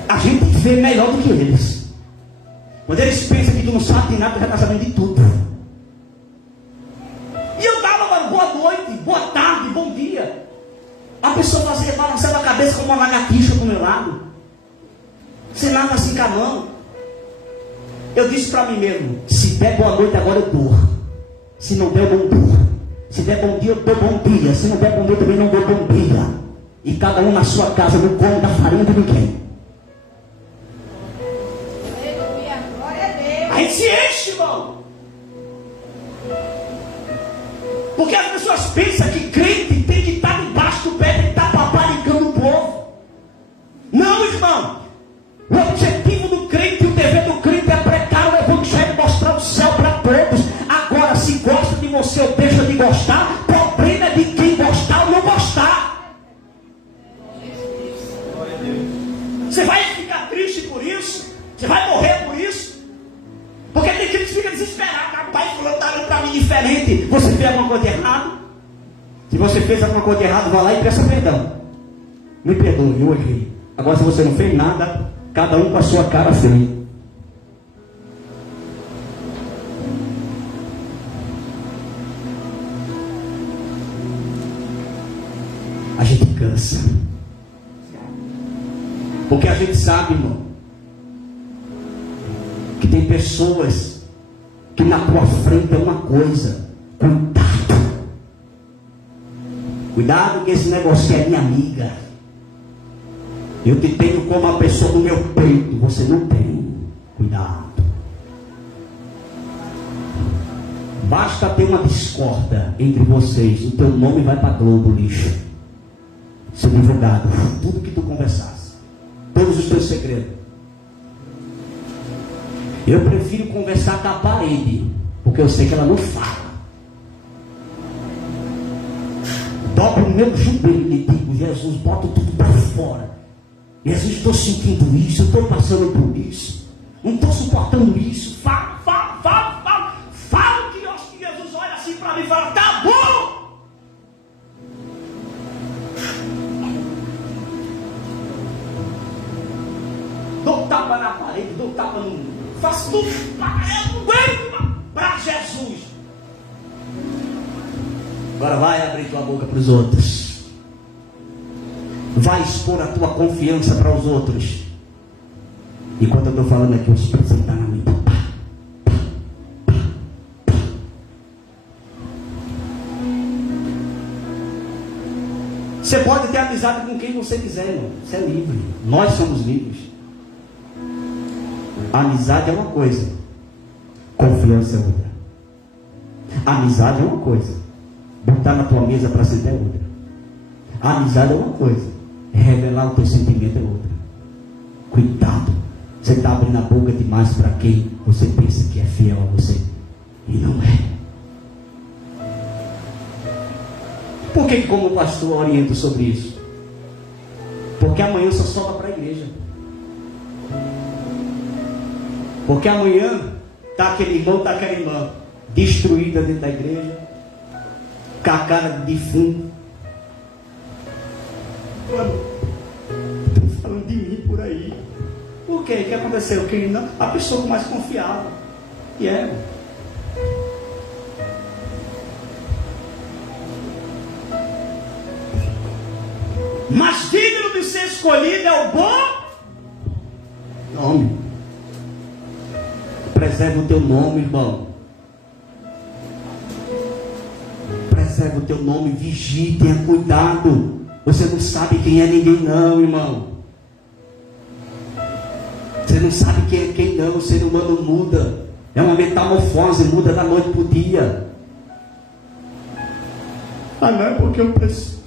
A gente vê melhor do que eles. Quando eles pensam que tu não sabe de nada, tu já está sabendo de tudo. E eu dava, mano, boa noite, boa tarde, bom dia. A pessoa fazia, balançava a cabeça como uma lagartixa do meu lado. Sem nada assim com a mão. Eu disse para mim mesmo: se der boa noite agora eu dou. Se não der, eu não dou. Se der bom dia, eu dou bom dia. Se não der bom dia, eu também não dou bom dia. E cada um na sua casa não come da farinha de ninguém. A gente se enche, irmão. Porque as pessoas pensam que crente tem que estar debaixo do pé, tem que estar paparicando o povo. Não, irmão. O objetivo do crente, o dever do crente é pregar o evangelho, mostrar o céu para todos. Agora, se gosta de você ou deixa de gostar, o problema é de quem gostar ou não gostar. Você vai ficar triste por isso? Você vai morrer por isso? Porque tem gente que fica desesperado. Rapaz, fulano está olhando para mim diferente. Você fez alguma coisa errada? Se você fez alguma coisa errada, vá lá e peça perdão. Me perdoe, eu errei. Agora, se você não fez nada, cada um com a sua cara feia. A gente cansa. Porque a gente sabe, irmão, que tem pessoas que na tua frente é uma coisa. Cuidado. Cuidado que esse negócio é minha amiga. Eu te tenho como uma pessoa do meu peito. Você não tem. Cuidado. Basta ter uma discórdia entre vocês. O teu nome vai para Globo, lixo. Seu divulgado. Tudo que tu conversasse. Todos os teus segredos. Eu prefiro conversar com a parede, porque eu sei que ela não fala. Dobro o meu joelho e digo: Jesus, bota tudo para fora. Jesus, estou sentindo isso, estou passando por isso, não estou suportando isso. Fala que eu acho que Jesus olha assim para mim e fala: tá bom. Dou tapa na parede, dou tapa no faço tudo, eu não aguento para Jesus. Agora vai abrir tua boca para os outros. Vai expor a tua confiança para os outros. Enquanto eu estou falando aqui, o Espírito Santo está na minha. Você pode ter amizade com quem você quiser, irmão. Você é livre. Nós somos livres. Amizade é uma coisa, confiança é outra. Amizade é uma coisa, botar na tua mesa para sentar é outra. Amizade é uma coisa, revelar o teu sentimento é outra. Cuidado, você está abrindo a boca demais para quem você pensa que é fiel a você e não é. Por que como pastor oriento sobre isso? Porque amanhã só sobra para a igreja. Porque amanhã está aquele irmão, está aquela irmã destruída dentro da igreja, com a cara de defunto. Estão falando de mim por aí. Por quê? O que aconteceu? Que não, a pessoa mais confiável. E é. Mas digno de ser escolhido é o bom nome. Preserva o teu nome, irmão. Preserva o teu nome, vigie, tenha cuidado. Você não sabe quem é ninguém não, irmão. Você não sabe quem é quem não. O ser humano muda. É uma metamorfose, muda da noite para o dia. Ah, não é porque eu preciso.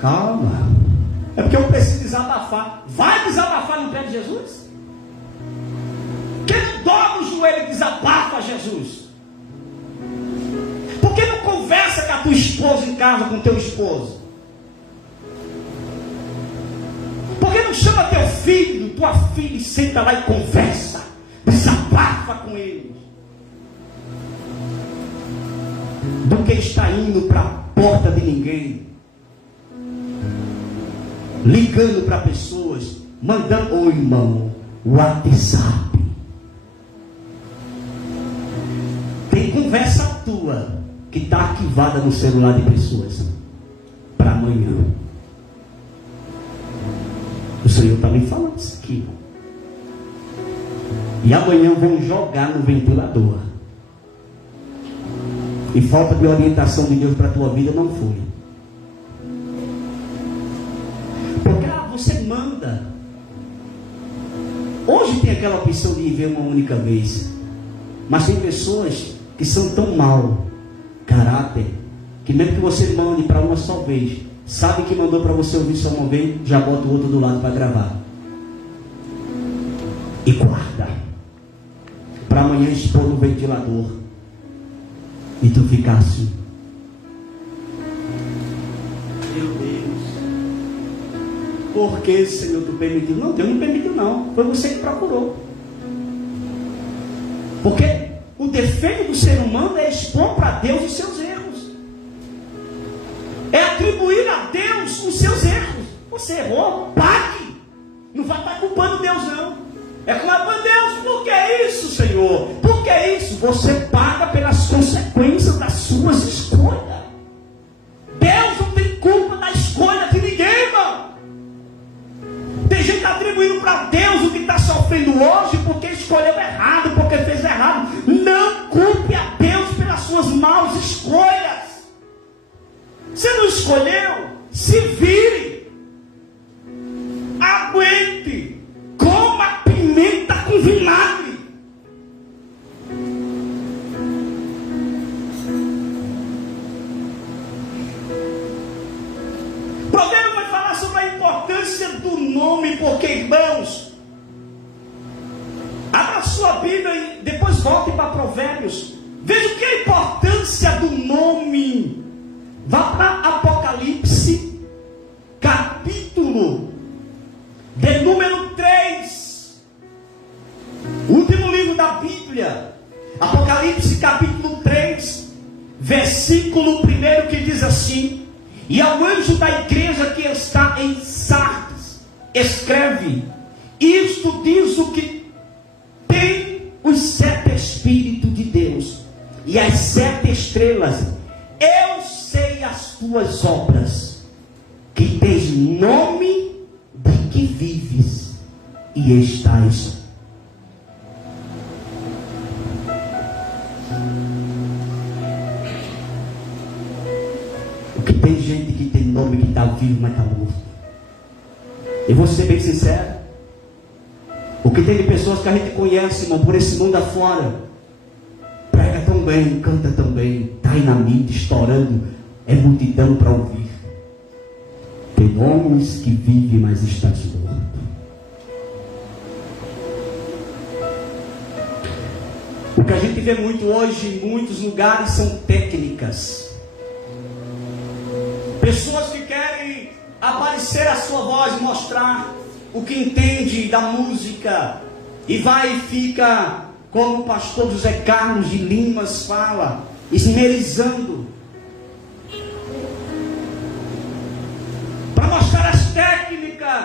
Calma. É porque eu preciso desabafar. Vai desabafar no pé de Jesus? Por que não dobra o joelho e desabafa Jesus? Por que não conversa com a tua esposa em casa, com o teu esposo? Por que não chama teu filho, tua filha e senta lá e conversa? Desabafa com eles. Do que está indo para a porta de ninguém, ligando para pessoas, mandando, ô irmão, WhatsApp. Tem conversa tua que está arquivada no celular de pessoas para amanhã. O Senhor está me falando isso aqui. E amanhã vão jogar no ventilador. E falta de orientação de Deus para a tua vida não foi. Porque você manda. Hoje tem aquela opção de ver uma única vez. Mas tem pessoas que são tão mau caráter, que mesmo que você mande para uma só vez, sabe que mandou para você ouvir só uma vez, já bota o outro do lado para gravar. E guarda. Para amanhã expor no ventilador. E tu ficar assim. Meu Deus. Por que, Senhor, tu permitiu? Não, Deus não permitiu não. Foi você que procurou. Porque o defeito do ser humano é expor para Deus os seus erros. É atribuir a Deus os seus erros. Você errou, pague. Não vai estar culpando Deus não. É claro, mas Deus, por que isso, Senhor? Por que isso? Você paga pelas consequências das suas escolhas. Deus não tem culpa da escolha de ninguém, mano. Tem gente atribuindo para Deus o que está sofrendo hoje porque escolheu errado, porque fez errado. Não culpe a Deus pelas suas maus escolhas. Você não escolheu? Se vire. Aguente. Coma pimenta com vinagre. O Provérbio vai falar sobre a importância do nome, porque, irmãos, abra a sua Bíblia e depois volte para Provérbios. Veja o que é a importância do nome. Vá para Apocalipse, capítulo de número 3. Último livro da Bíblia. Apocalipse, capítulo 3, versículo 1, que diz assim: e ao anjo da igreja que está em Sardes, escreve: isto diz o que e as 7 estrelas. Eu sei as tuas obras, que tens nome de que vives e estás. O que tem gente que tem nome que está vivo, mas está morto. Eu vou ser bem sincero. O que tem de pessoas que a gente conhece, irmão, por esse mundo afora, prega tão bem, canta tão bem, está aí na mídia, estourando, é multidão para ouvir. Tem homens que vivem, mas estão mortos. O que a gente vê muito hoje em muitos lugares são técnicas. Pessoas que querem aparecer a sua voz, mostrar o que entende da música, e vai e fica, como o pastor José Carlos de Limas fala, esmerizando, para mostrar as técnicas,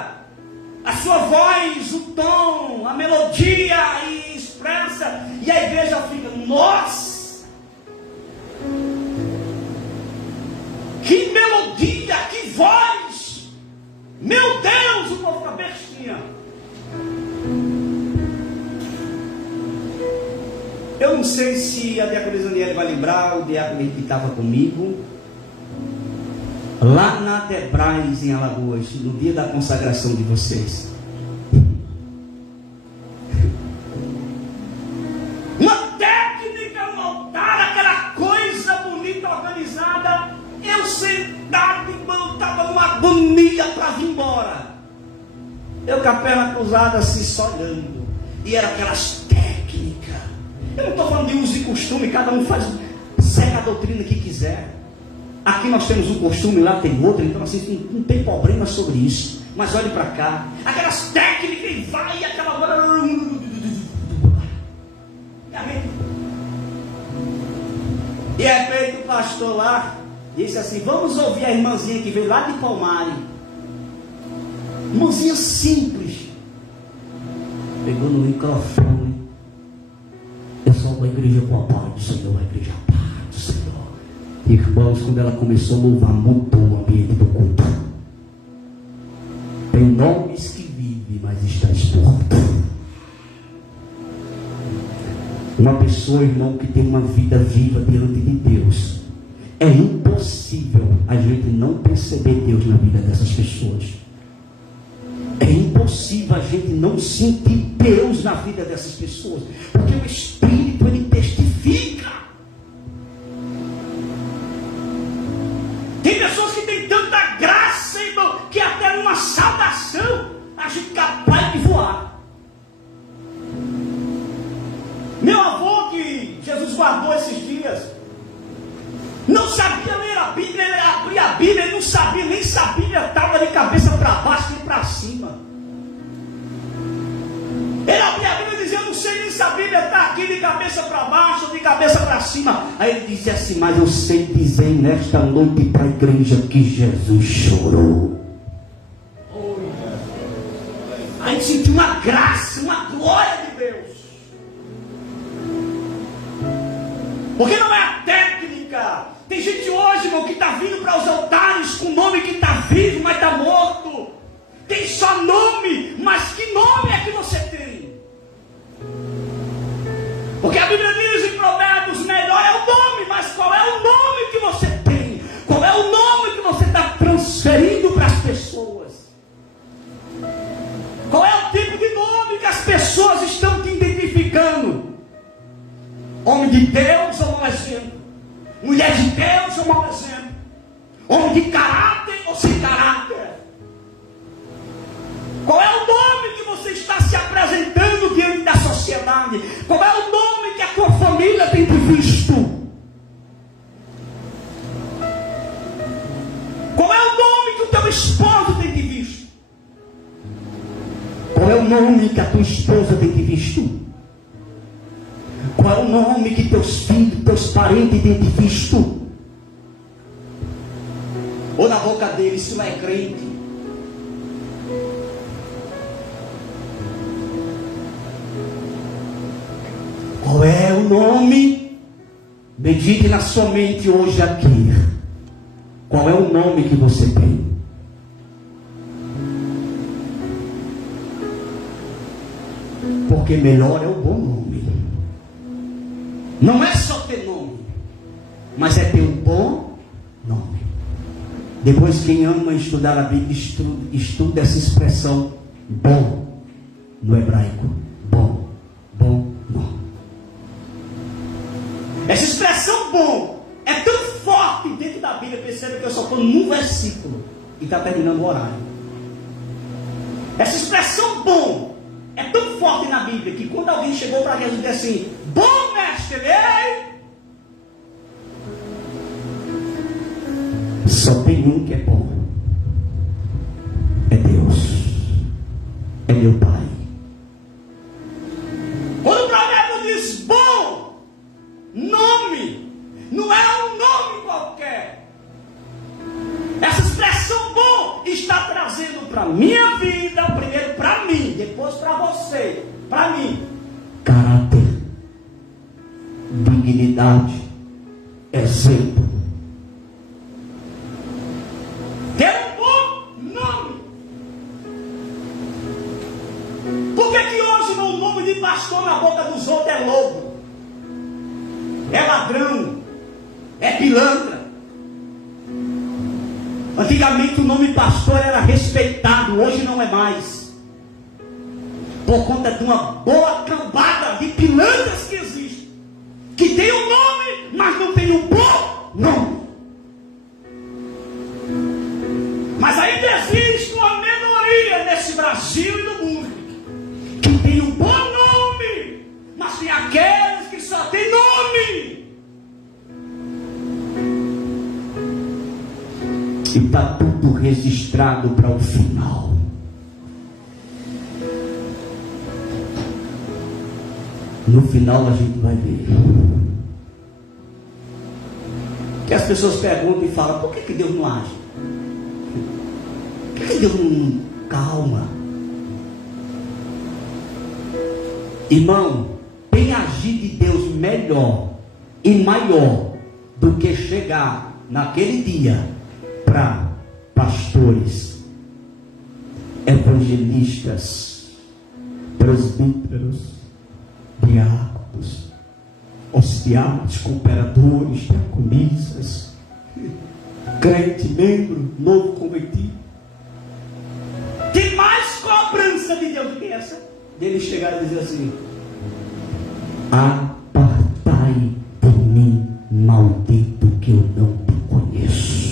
a sua voz, o tom, a melodia, e expressa, e a igreja fica, nossa, que melodia, que voz, meu Deus, o povo fica bestinha. Eu não sei se a diaconisa Daniela vai lembrar, o diácono que estava comigo, lá na Debrais, em Alagoas, no dia da consagração de vocês. Uma técnica, um altar, aquela coisa bonita, organizada. Eu sentado, irmão, estava numa agonia para vir embora. Eu com a perna cruzada assim, só olhando. E era aquelas técnicas. Eu não estou falando de uso e costume, cada um faz, segue a doutrina que quiser. Aqui nós temos um costume, lá tem outro, então assim, não tem problema sobre isso. Mas olhe para cá, aquelas técnicas, e vai, aquela agora. E de repente o pastor lá disse assim, vamos ouvir a irmãzinha que veio lá de Palmari. Irmãzinha simples. Pegou no microfone. Eu sou uma igreja com a paz do Senhor, uma igreja a paz do Senhor. Irmãos, quando ela começou a louvar, mudou o ambiente do culto. Tem nomes que vivem, mas estás morto. Uma pessoa, irmão, que tem uma vida viva diante de Deus, é impossível a gente não perceber Deus na vida dessas pessoas. É impossível a gente não sentir Deus na vida dessas pessoas, porque o Espírito, ele testifica. Tem pessoas que têm tanta graça, irmão, que até numa saudação a gente é capaz de voar. Meu avô, que Jesus guardou esses dias, não sabia ler a Bíblia, ele abria a Bíblia, ele não sabia, nem sabia, estava de cabeça para baixo nem para cima. Ele abria a Bíblia e dizia, eu não sei nem se a Bíblia está aqui de cabeça para baixo ou de cabeça para cima. Aí ele dizia assim, mas eu sei dizer nesta noite para a igreja que Jesus chorou. Aí sentiu uma graça, uma glória de Deus. Porque não é a técnica. Tem gente hoje, irmão, que está vindo para os altares com nome que está vivo, mas está morto. Tem só nome, mas que nome é que você tem? Porque a Bíblia diz em Provérbios, melhor é o nome, mas qual é o nome que você tem? Qual é o nome que você está transferindo para as pessoas? Qual é o tipo de nome que as pessoas estão te identificando? Homem de Deus é um mau exemplo. Mulher de Deus é um mau exemplo. Homem de caráter ou sem caráter? Qual é o nome que você está se apresentando diante da sociedade? Qual é o nome que a tua família tem te visto? Qual é o nome que o teu esposo tem te visto? Qual é o nome que a tua esposa tem te visto? Qual é o nome que teus filhos, teus parentes têm te visto? Ou na boca deles, se não é crente? Qual é o nome Medite na sua mente hoje aqui. Qual é o nome que você tem? Porque melhor é o bom nome. Não é só ter nome, mas é ter um bom nome. Depois, quem ama estudar a Bíblia, estuda essa expressão bom no hebraico. Bom nome. Essa expressão bom é tão forte dentro da Bíblia. Perceba que eu só estou num versículo e está terminando o horário. Essa expressão bom é tão forte na Bíblia que quando alguém chegou para Jesus e disse assim: bom mestre, ei! Só tem um que é bom. É Deus. É meu Pai. Quando o provérbio diz bom nome, não é um nome qualquer. Essa expressão bom está trazendo para a minha vida, primeiro para mim, depois para você, para mim, caráter, dignidade, exemplo. Ter um bom nome. Por que hoje o nome de pastor na boca dos outros é lobo? É ladrão? É pilantra? Antigamente o nome pastor era respeitado, hoje não é mais. Por conta de uma boa cambada de pilantras que existe. Que tem um nome, mas não tem um bom nome. Mas ainda existe uma minoria nesse Brasil e no mundo que tem um bom nome, mas tem aqueles que só tem nome. E está tudo registrado para o final. No final a gente vai ver. Que as pessoas perguntam e falam: por que Deus não age? Por que Deus não calma? Irmão, tem agir de Deus melhor e maior do que chegar naquele dia para pastores, evangelistas, presbíteros, diáconos, oficiais, cooperadores, diaconisas, crente, membro, novo convertido. Tem mais cobrança de Deus do que essa? Dele chegar e dizer assim: apartai de mim, maldito, que eu não te conheço.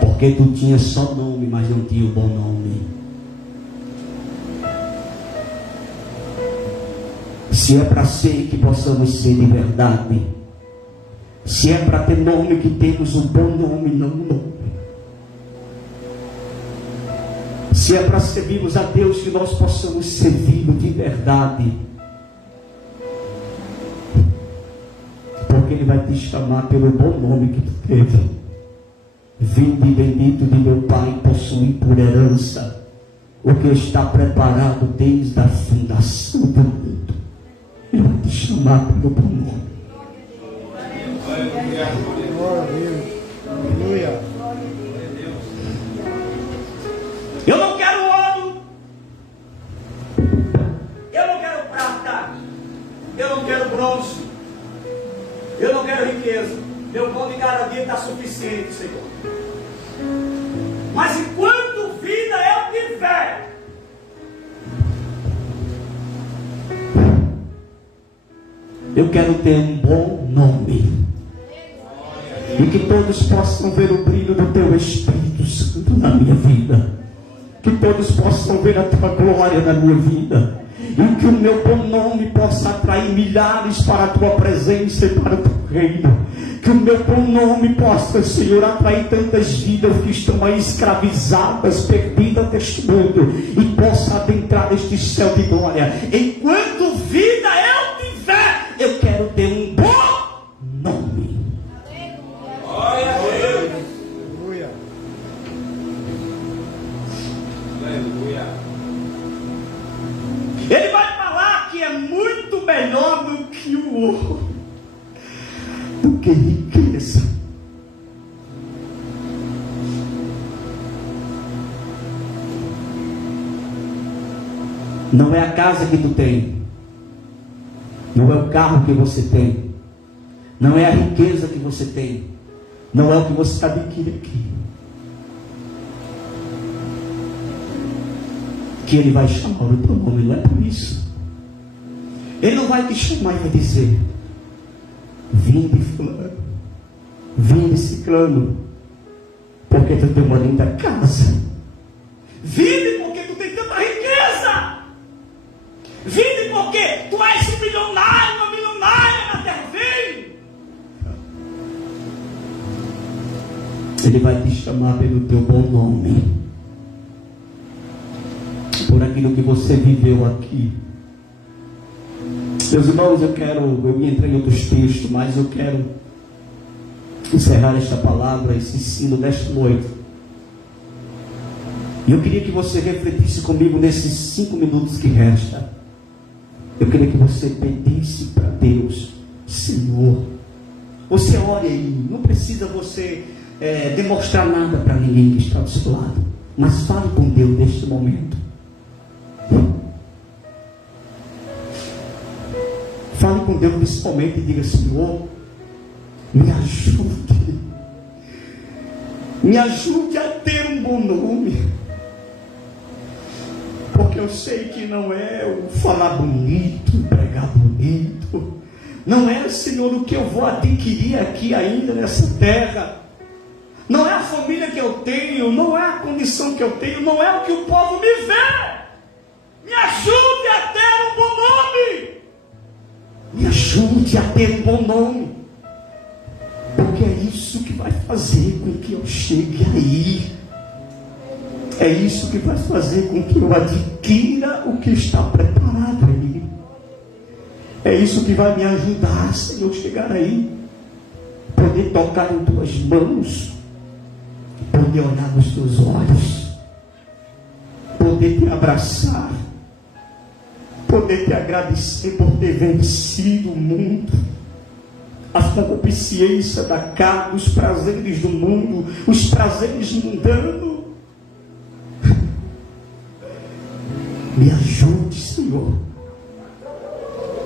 Porque tu tinha só nome, mas não tinha o bom nome. Se é para ser que possamos ser de verdade, se é para ter nome, que temos um bom nome, não um nome. Se é para servirmos a Deus, que nós possamos servi-lo de verdade. Porque Ele vai te chamar pelo bom nome que tu teve. Vinde bendito de meu Pai, possui por herança o que está preparado desde a fundação do mundo. Ele vai te chamar pelo bom nome. Aleluia. Eu não quero ouro, eu não quero prata, eu não quero bronze, eu não quero riqueza. Meu pão de cada dia está suficiente, Senhor. Mas enquanto vida eu tiver, eu quero ter um bom nome. E que todos possam ver o brilho do Teu Espírito Santo na minha vida. Que todos possam ver a Tua glória na minha vida. E que o meu bom nome possa atrair milhares para a Tua presença e para o Teu reino. Que o meu bom nome possa, Senhor, atrair tantas vidas que estão aí escravizadas, perdidas deste mundo, e possa adentrar neste céu de glória. Enquanto vida eu tiver, eu quero ter um bom nome. Glória a Deus. Aleluia. Ele vai falar que é muito melhor do que que o ouro, do que riqueza. Não é a casa que tu tem, não é o carro que você tem, não é a riqueza que você tem, não é o que você adquire aqui, que Ele vai chamar o teu nome. Não é por isso. Ele não vai te chamar e vai dizer: vinde fulano, vinde ciclano, porque tu tem uma linda casa. Vinde porque tu tem tanta riqueza. Vinde porque tu és um milionário, uma milionária na terra. Vem. Ele vai te chamar pelo teu bom nome, por aquilo que você viveu aqui. Meus irmãos, eu entrei em outros textos, mas eu quero encerrar esta palavra, esse ensino desta noite. E eu queria que você refletisse comigo nesses 5 minutos que resta. Eu queria que você pedisse para Deus: Senhor, você ore aí, não precisa você demonstrar nada para ninguém que está do seu lado, mas fale com Deus neste momento. Fale com Deus nesse momento e diga: Senhor, me ajude a ter um bom nome. Porque eu sei que não é o falar bonito, o pregar bonito, não é, Senhor, o que eu vou adquirir aqui ainda nessa terra, não é a família que eu tenho, não é a condição que eu tenho, não é o que o povo me vê. Me ajude a ter um bom nome. Me ajude a ter um bom nome, porque é isso que vai fazer com que eu chegue aí. É isso que vai fazer com que eu adquira o que está preparado aí. É isso que vai me ajudar, Senhor, chegar aí. Poder tocar em tuas mãos, poder olhar nos teus olhos, poder te abraçar, poder te agradecer por ter vencido o mundo, a concupiscência da carne, os prazeres do mundo, os prazeres mundanos. Me ajude, Senhor.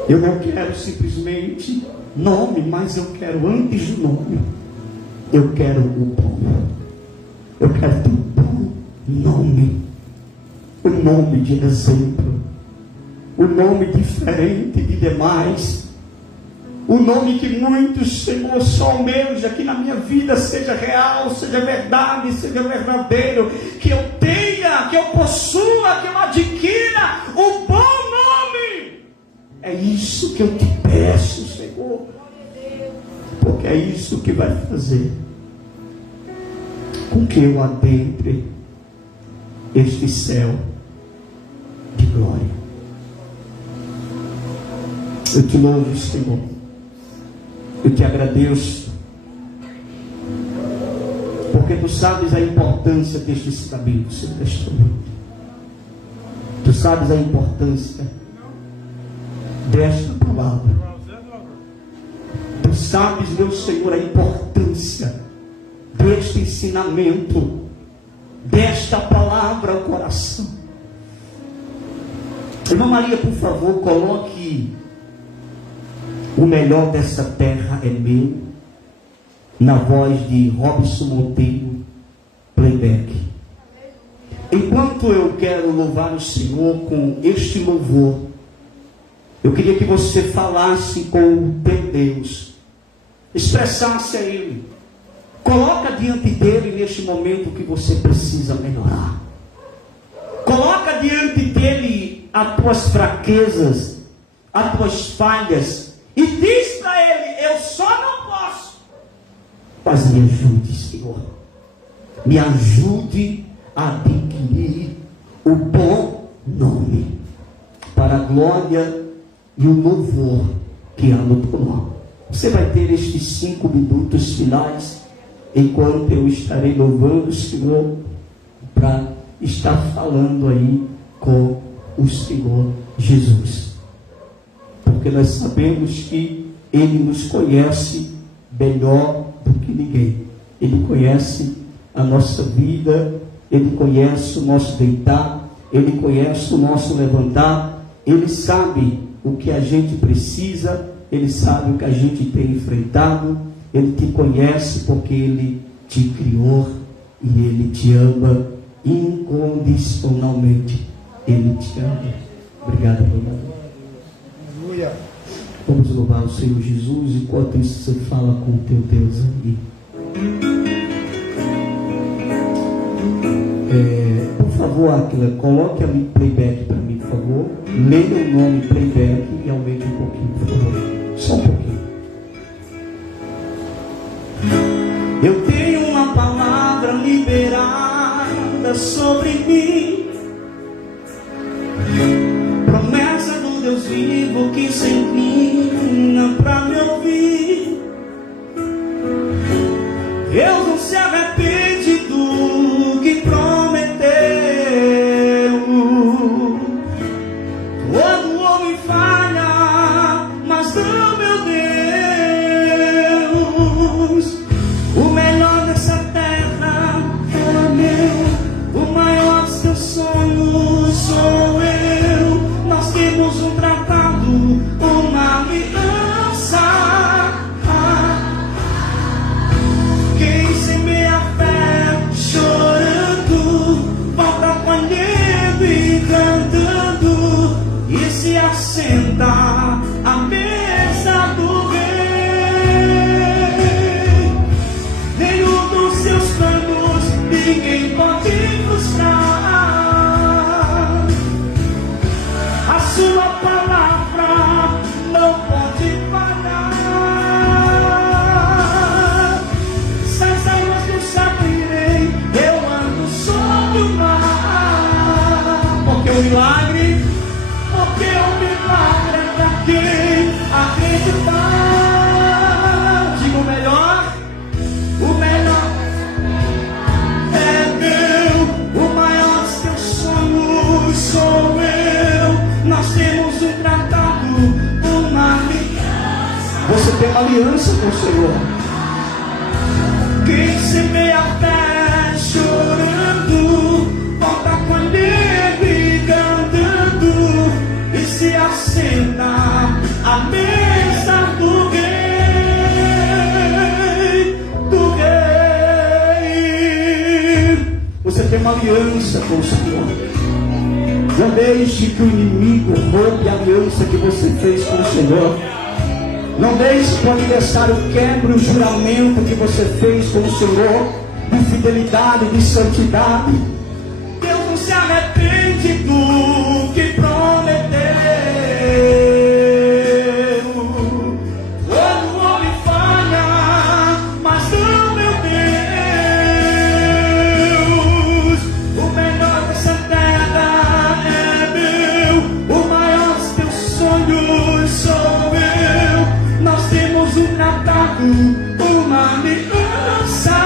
Eu não quero simplesmente nome, mas eu quero, antes do nome, eu quero o bom. Eu quero ter um bom nome, o nome de exemplo, o nome diferente de demais, o nome que muitos, Senhor, só almejam que na minha vida seja real, seja verdade, seja verdadeiro, que eu tenha, que eu possua, que eu adquira o bom nome. É isso que eu te peço, Senhor, porque é isso que vai fazer com que eu adentre este céu de glória. Eu te louvo, Senhor. Eu te agradeço, porque tu sabes a importância destes caminhos, Senhor, desta noite. Tu sabes a importância desta palavra. Tu sabes, meu Senhor, a importância deste ensinamento, desta palavra ao coração. Irmã Maria, por favor, coloque O Melhor Dessa Terra é Meu, na voz de Robson Monteiro, playback. Enquanto eu quero louvar o Senhor com este louvor, eu queria que você falasse com o teu Deus, expressasse a Ele, coloca diante dele neste momento o que você precisa melhorar, coloca diante dele as tuas fraquezas, as tuas falhas, e diz para Ele: eu só não posso, mas me ajude, Senhor, me ajude a adquirir o bom nome, para a glória e o louvor que há no teu nome. Você vai ter estes 5 minutos finais, enquanto eu estarei louvando o Senhor, para estar falando aí com o Senhor Jesus. porque nós sabemos que Ele nos conhece melhor do que ninguém. Ele conhece a nossa vida, Ele conhece o nosso deitar, Ele conhece o nosso levantar, Ele sabe o que a gente precisa, Ele sabe o que a gente tem enfrentado, Ele te conhece porque Ele te criou e Ele te ama incondicionalmente. Ele te ama. Obrigado, irmão. Aleluia. Vamos louvar o Senhor Jesus, enquanto isso você fala com o teu Deus aí. Por favor, Aquila, coloque ali playback para mim, por favor. Leia o nome playback e aumente um pouquinho, por favor. Só um pouquinho. Eu tenho uma palavra liberada sobre mim, promessa do Deus vivo que se inclina para me ouvir. Deus não se arrepende do que prometeu. Todo homem falha, mas não, meu Deus. O melhor dessa terra é meu, o maior dos teus sonhos sou eu. Nós temos um tratado, uma aliança. Quem semeia a fé chorando, volta colhendo e cantando, e se assenta à mesa do rei. Nenhum dos seus planos ninguém pode frustrar. A sua palavra não pode falhar. Se as águas não se abrirem, eu ando sobre o mar. Porque o milagre é pra quem acreditar. Digo o melhor é meu, o maior dos teus sonhos sou eu. Nós temos um tratado, uma aliança. Você tem uma aliança com o Senhor. Quem semeia a fé chorando, volta colhendo e cantando, e se assenta à mesa do rei, do rei. Você tem uma aliança com o Senhor. Não deixe que o inimigo roube a aliança que você fez com o Senhor. Não deixe que o adversário quebre o juramento que você fez com o Senhor, de fidelidade, de santidade. Deus não se arrepende do que prometeu. Todo homem falha, mas não, meu Deus. O melhor dessa terra é meu, o maior dos teus sonhos sou eu. Nós temos um tratado, uma aliança.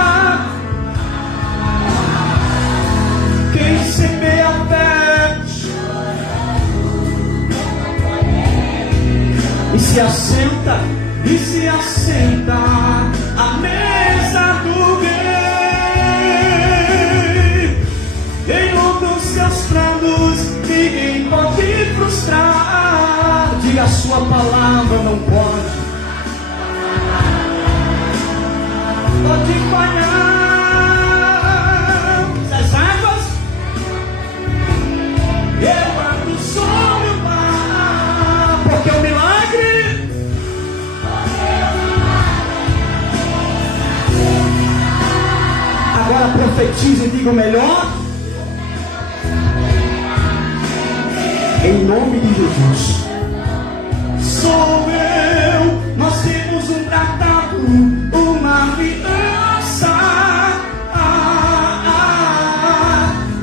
Quem semeia a fé e se assenta à mesa do rei. Em um dos seus planos ninguém pode frustrar. Diga, a sua palavra não pode falhar. Essas águas eu ando sobre o mar. Porque o milagre agora profetize e diga o melhor. Em nome de Jesus. Sou eu. Nós temos um tratado, uma aliança.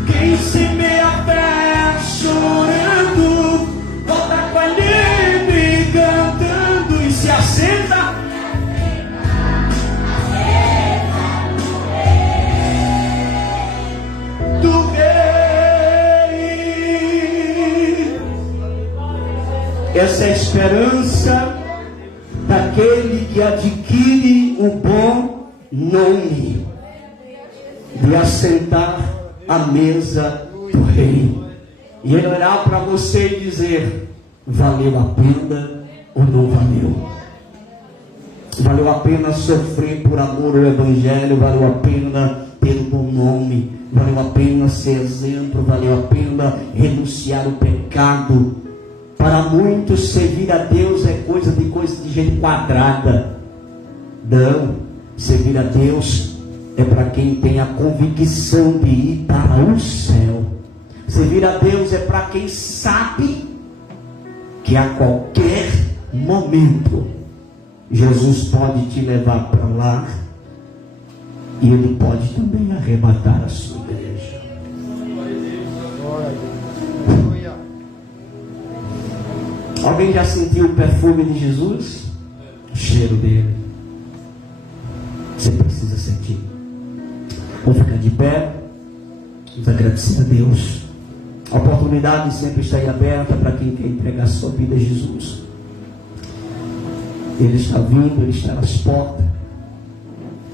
Quem semeia a fé chorando, volta colhendo e cantando, e se assenta do rei. Essa é a esperança daquele que adquire o bom nome de assentar à mesa do rei. E ele olhar para você e dizer: valeu a pena ou não valeu? Valeu a pena sofrer por amor ao Evangelho, valeu a pena ter o bom nome, valeu a pena ser exemplo, valeu a pena renunciar o pecado. Para muitos, servir a Deus é coisa de gente quadrada. Não, servir a Deus é para quem tem a convicção de ir para o céu. Servir a Deus é para quem sabe que a qualquer momento Jesus pode te levar para lá e Ele pode também arrebatar a sua igreja. Alguém já sentiu o perfume de Jesus? O cheiro dele. Você precisa sentir. Vamos ficar de pé. Vamos agradecer a Deus. A oportunidade sempre está aí aberta para quem quer entregar sua vida a Jesus. Ele está vindo, Ele está nas portas.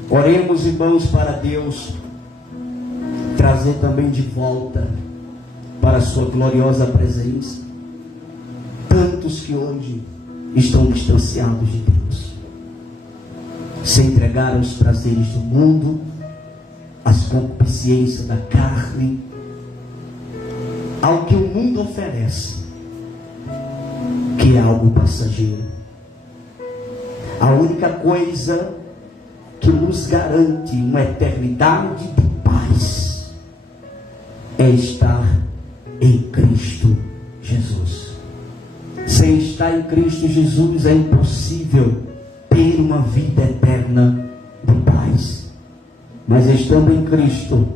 Oremos, irmãos, para Deus trazer também de volta para a sua gloriosa presença tantos que hoje estão distanciados de Deus, se entregaram aos prazeres do mundo, às concupiscências da carne, ao que o mundo oferece, que é algo passageiro. A única coisa que nos garante uma eternidade de paz é estar em Cristo Jesus. Sem estar em Cristo Jesus é impossível ter uma vida eterna de paz. Mas estando em Cristo,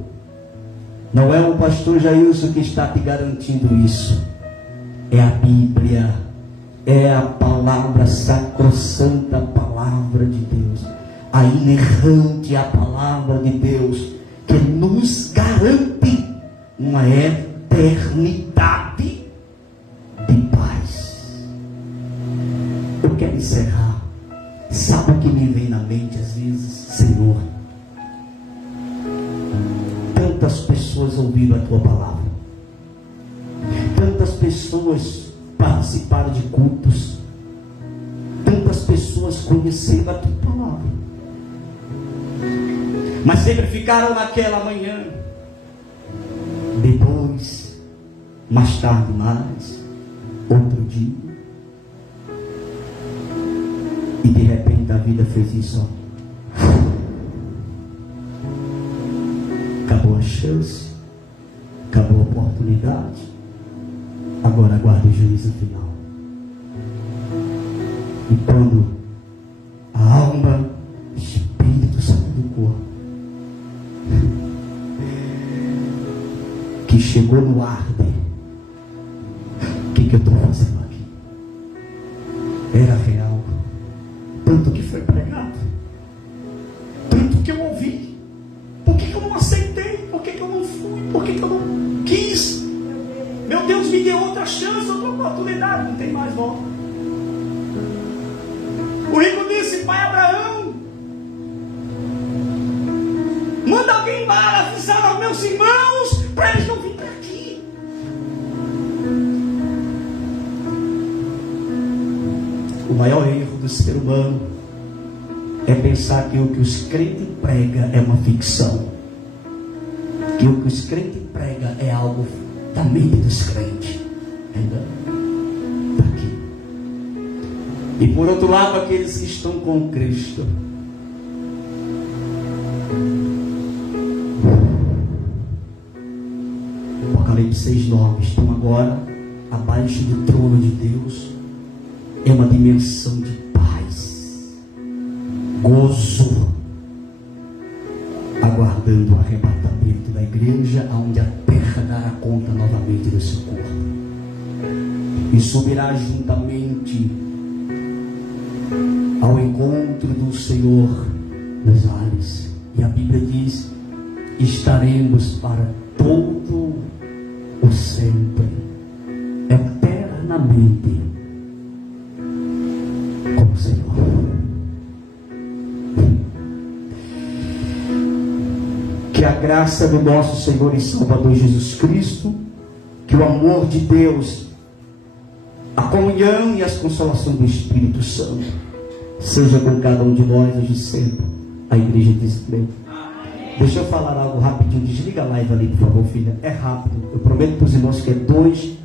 não é o pastor Jailson que está te garantindo isso, é a Bíblia, é a palavra sacrossanta, a palavra de Deus, a inerrante, a palavra de Deus, que nos garante uma eternidade de paz. Eu quero encerrar. Sabe o que me vem na mente às vezes? Senhor, tantas pessoas ouviram a tua palavra, tantas pessoas participaram de cultos, tantas pessoas conheceram a tua palavra, mas sempre ficaram naquela manhã, depois, mais tarde mais, outro dia, e de repente a vida fez isso, ó. Acabou a chance, acabou a oportunidade, agora aguarde o juízo final. E quando a alma, espírito sai do corpo, que chegou no arde, o que eu estou fazendo aqui? Era real, tanto que foi pregado, tanto que eu ouvi. Por que eu não aceitei? Por que eu não fui? Por que eu não quis? Meu Deus, me deu outra chance, outra oportunidade, não tem mais volta. O rico disse: pai Abraão, manda alguém embora avisar aos meus irmãos para eles não virem para aqui. O maior erro do ser humano é pensar que o que os crentes pregam é uma ficção, que o que os crentes pregam é algo da mente dos crentes. Está aqui. E por outro lado, aqueles que estão com Cristo, Apocalipse 6:9, estão agora abaixo do trono de Deus. É uma dimensão de paz, gozo, aguardando o arrebatamento da igreja, onde a terra dará conta novamente do seu corpo e subirá juntamente ao encontro do Senhor nos ares. E a Bíblia diz: estaremos para todo o sempre, eternamente graça do nosso Senhor e Salvador Jesus Cristo, que o amor de Deus, a comunhão e as consolações do Espírito Santo seja com cada um de nós hoje e sempre. A igreja diz amém. Deixa eu falar algo rapidinho. Desliga a live ali, por favor, filha. É rápido. Eu prometo para os irmãos que é 2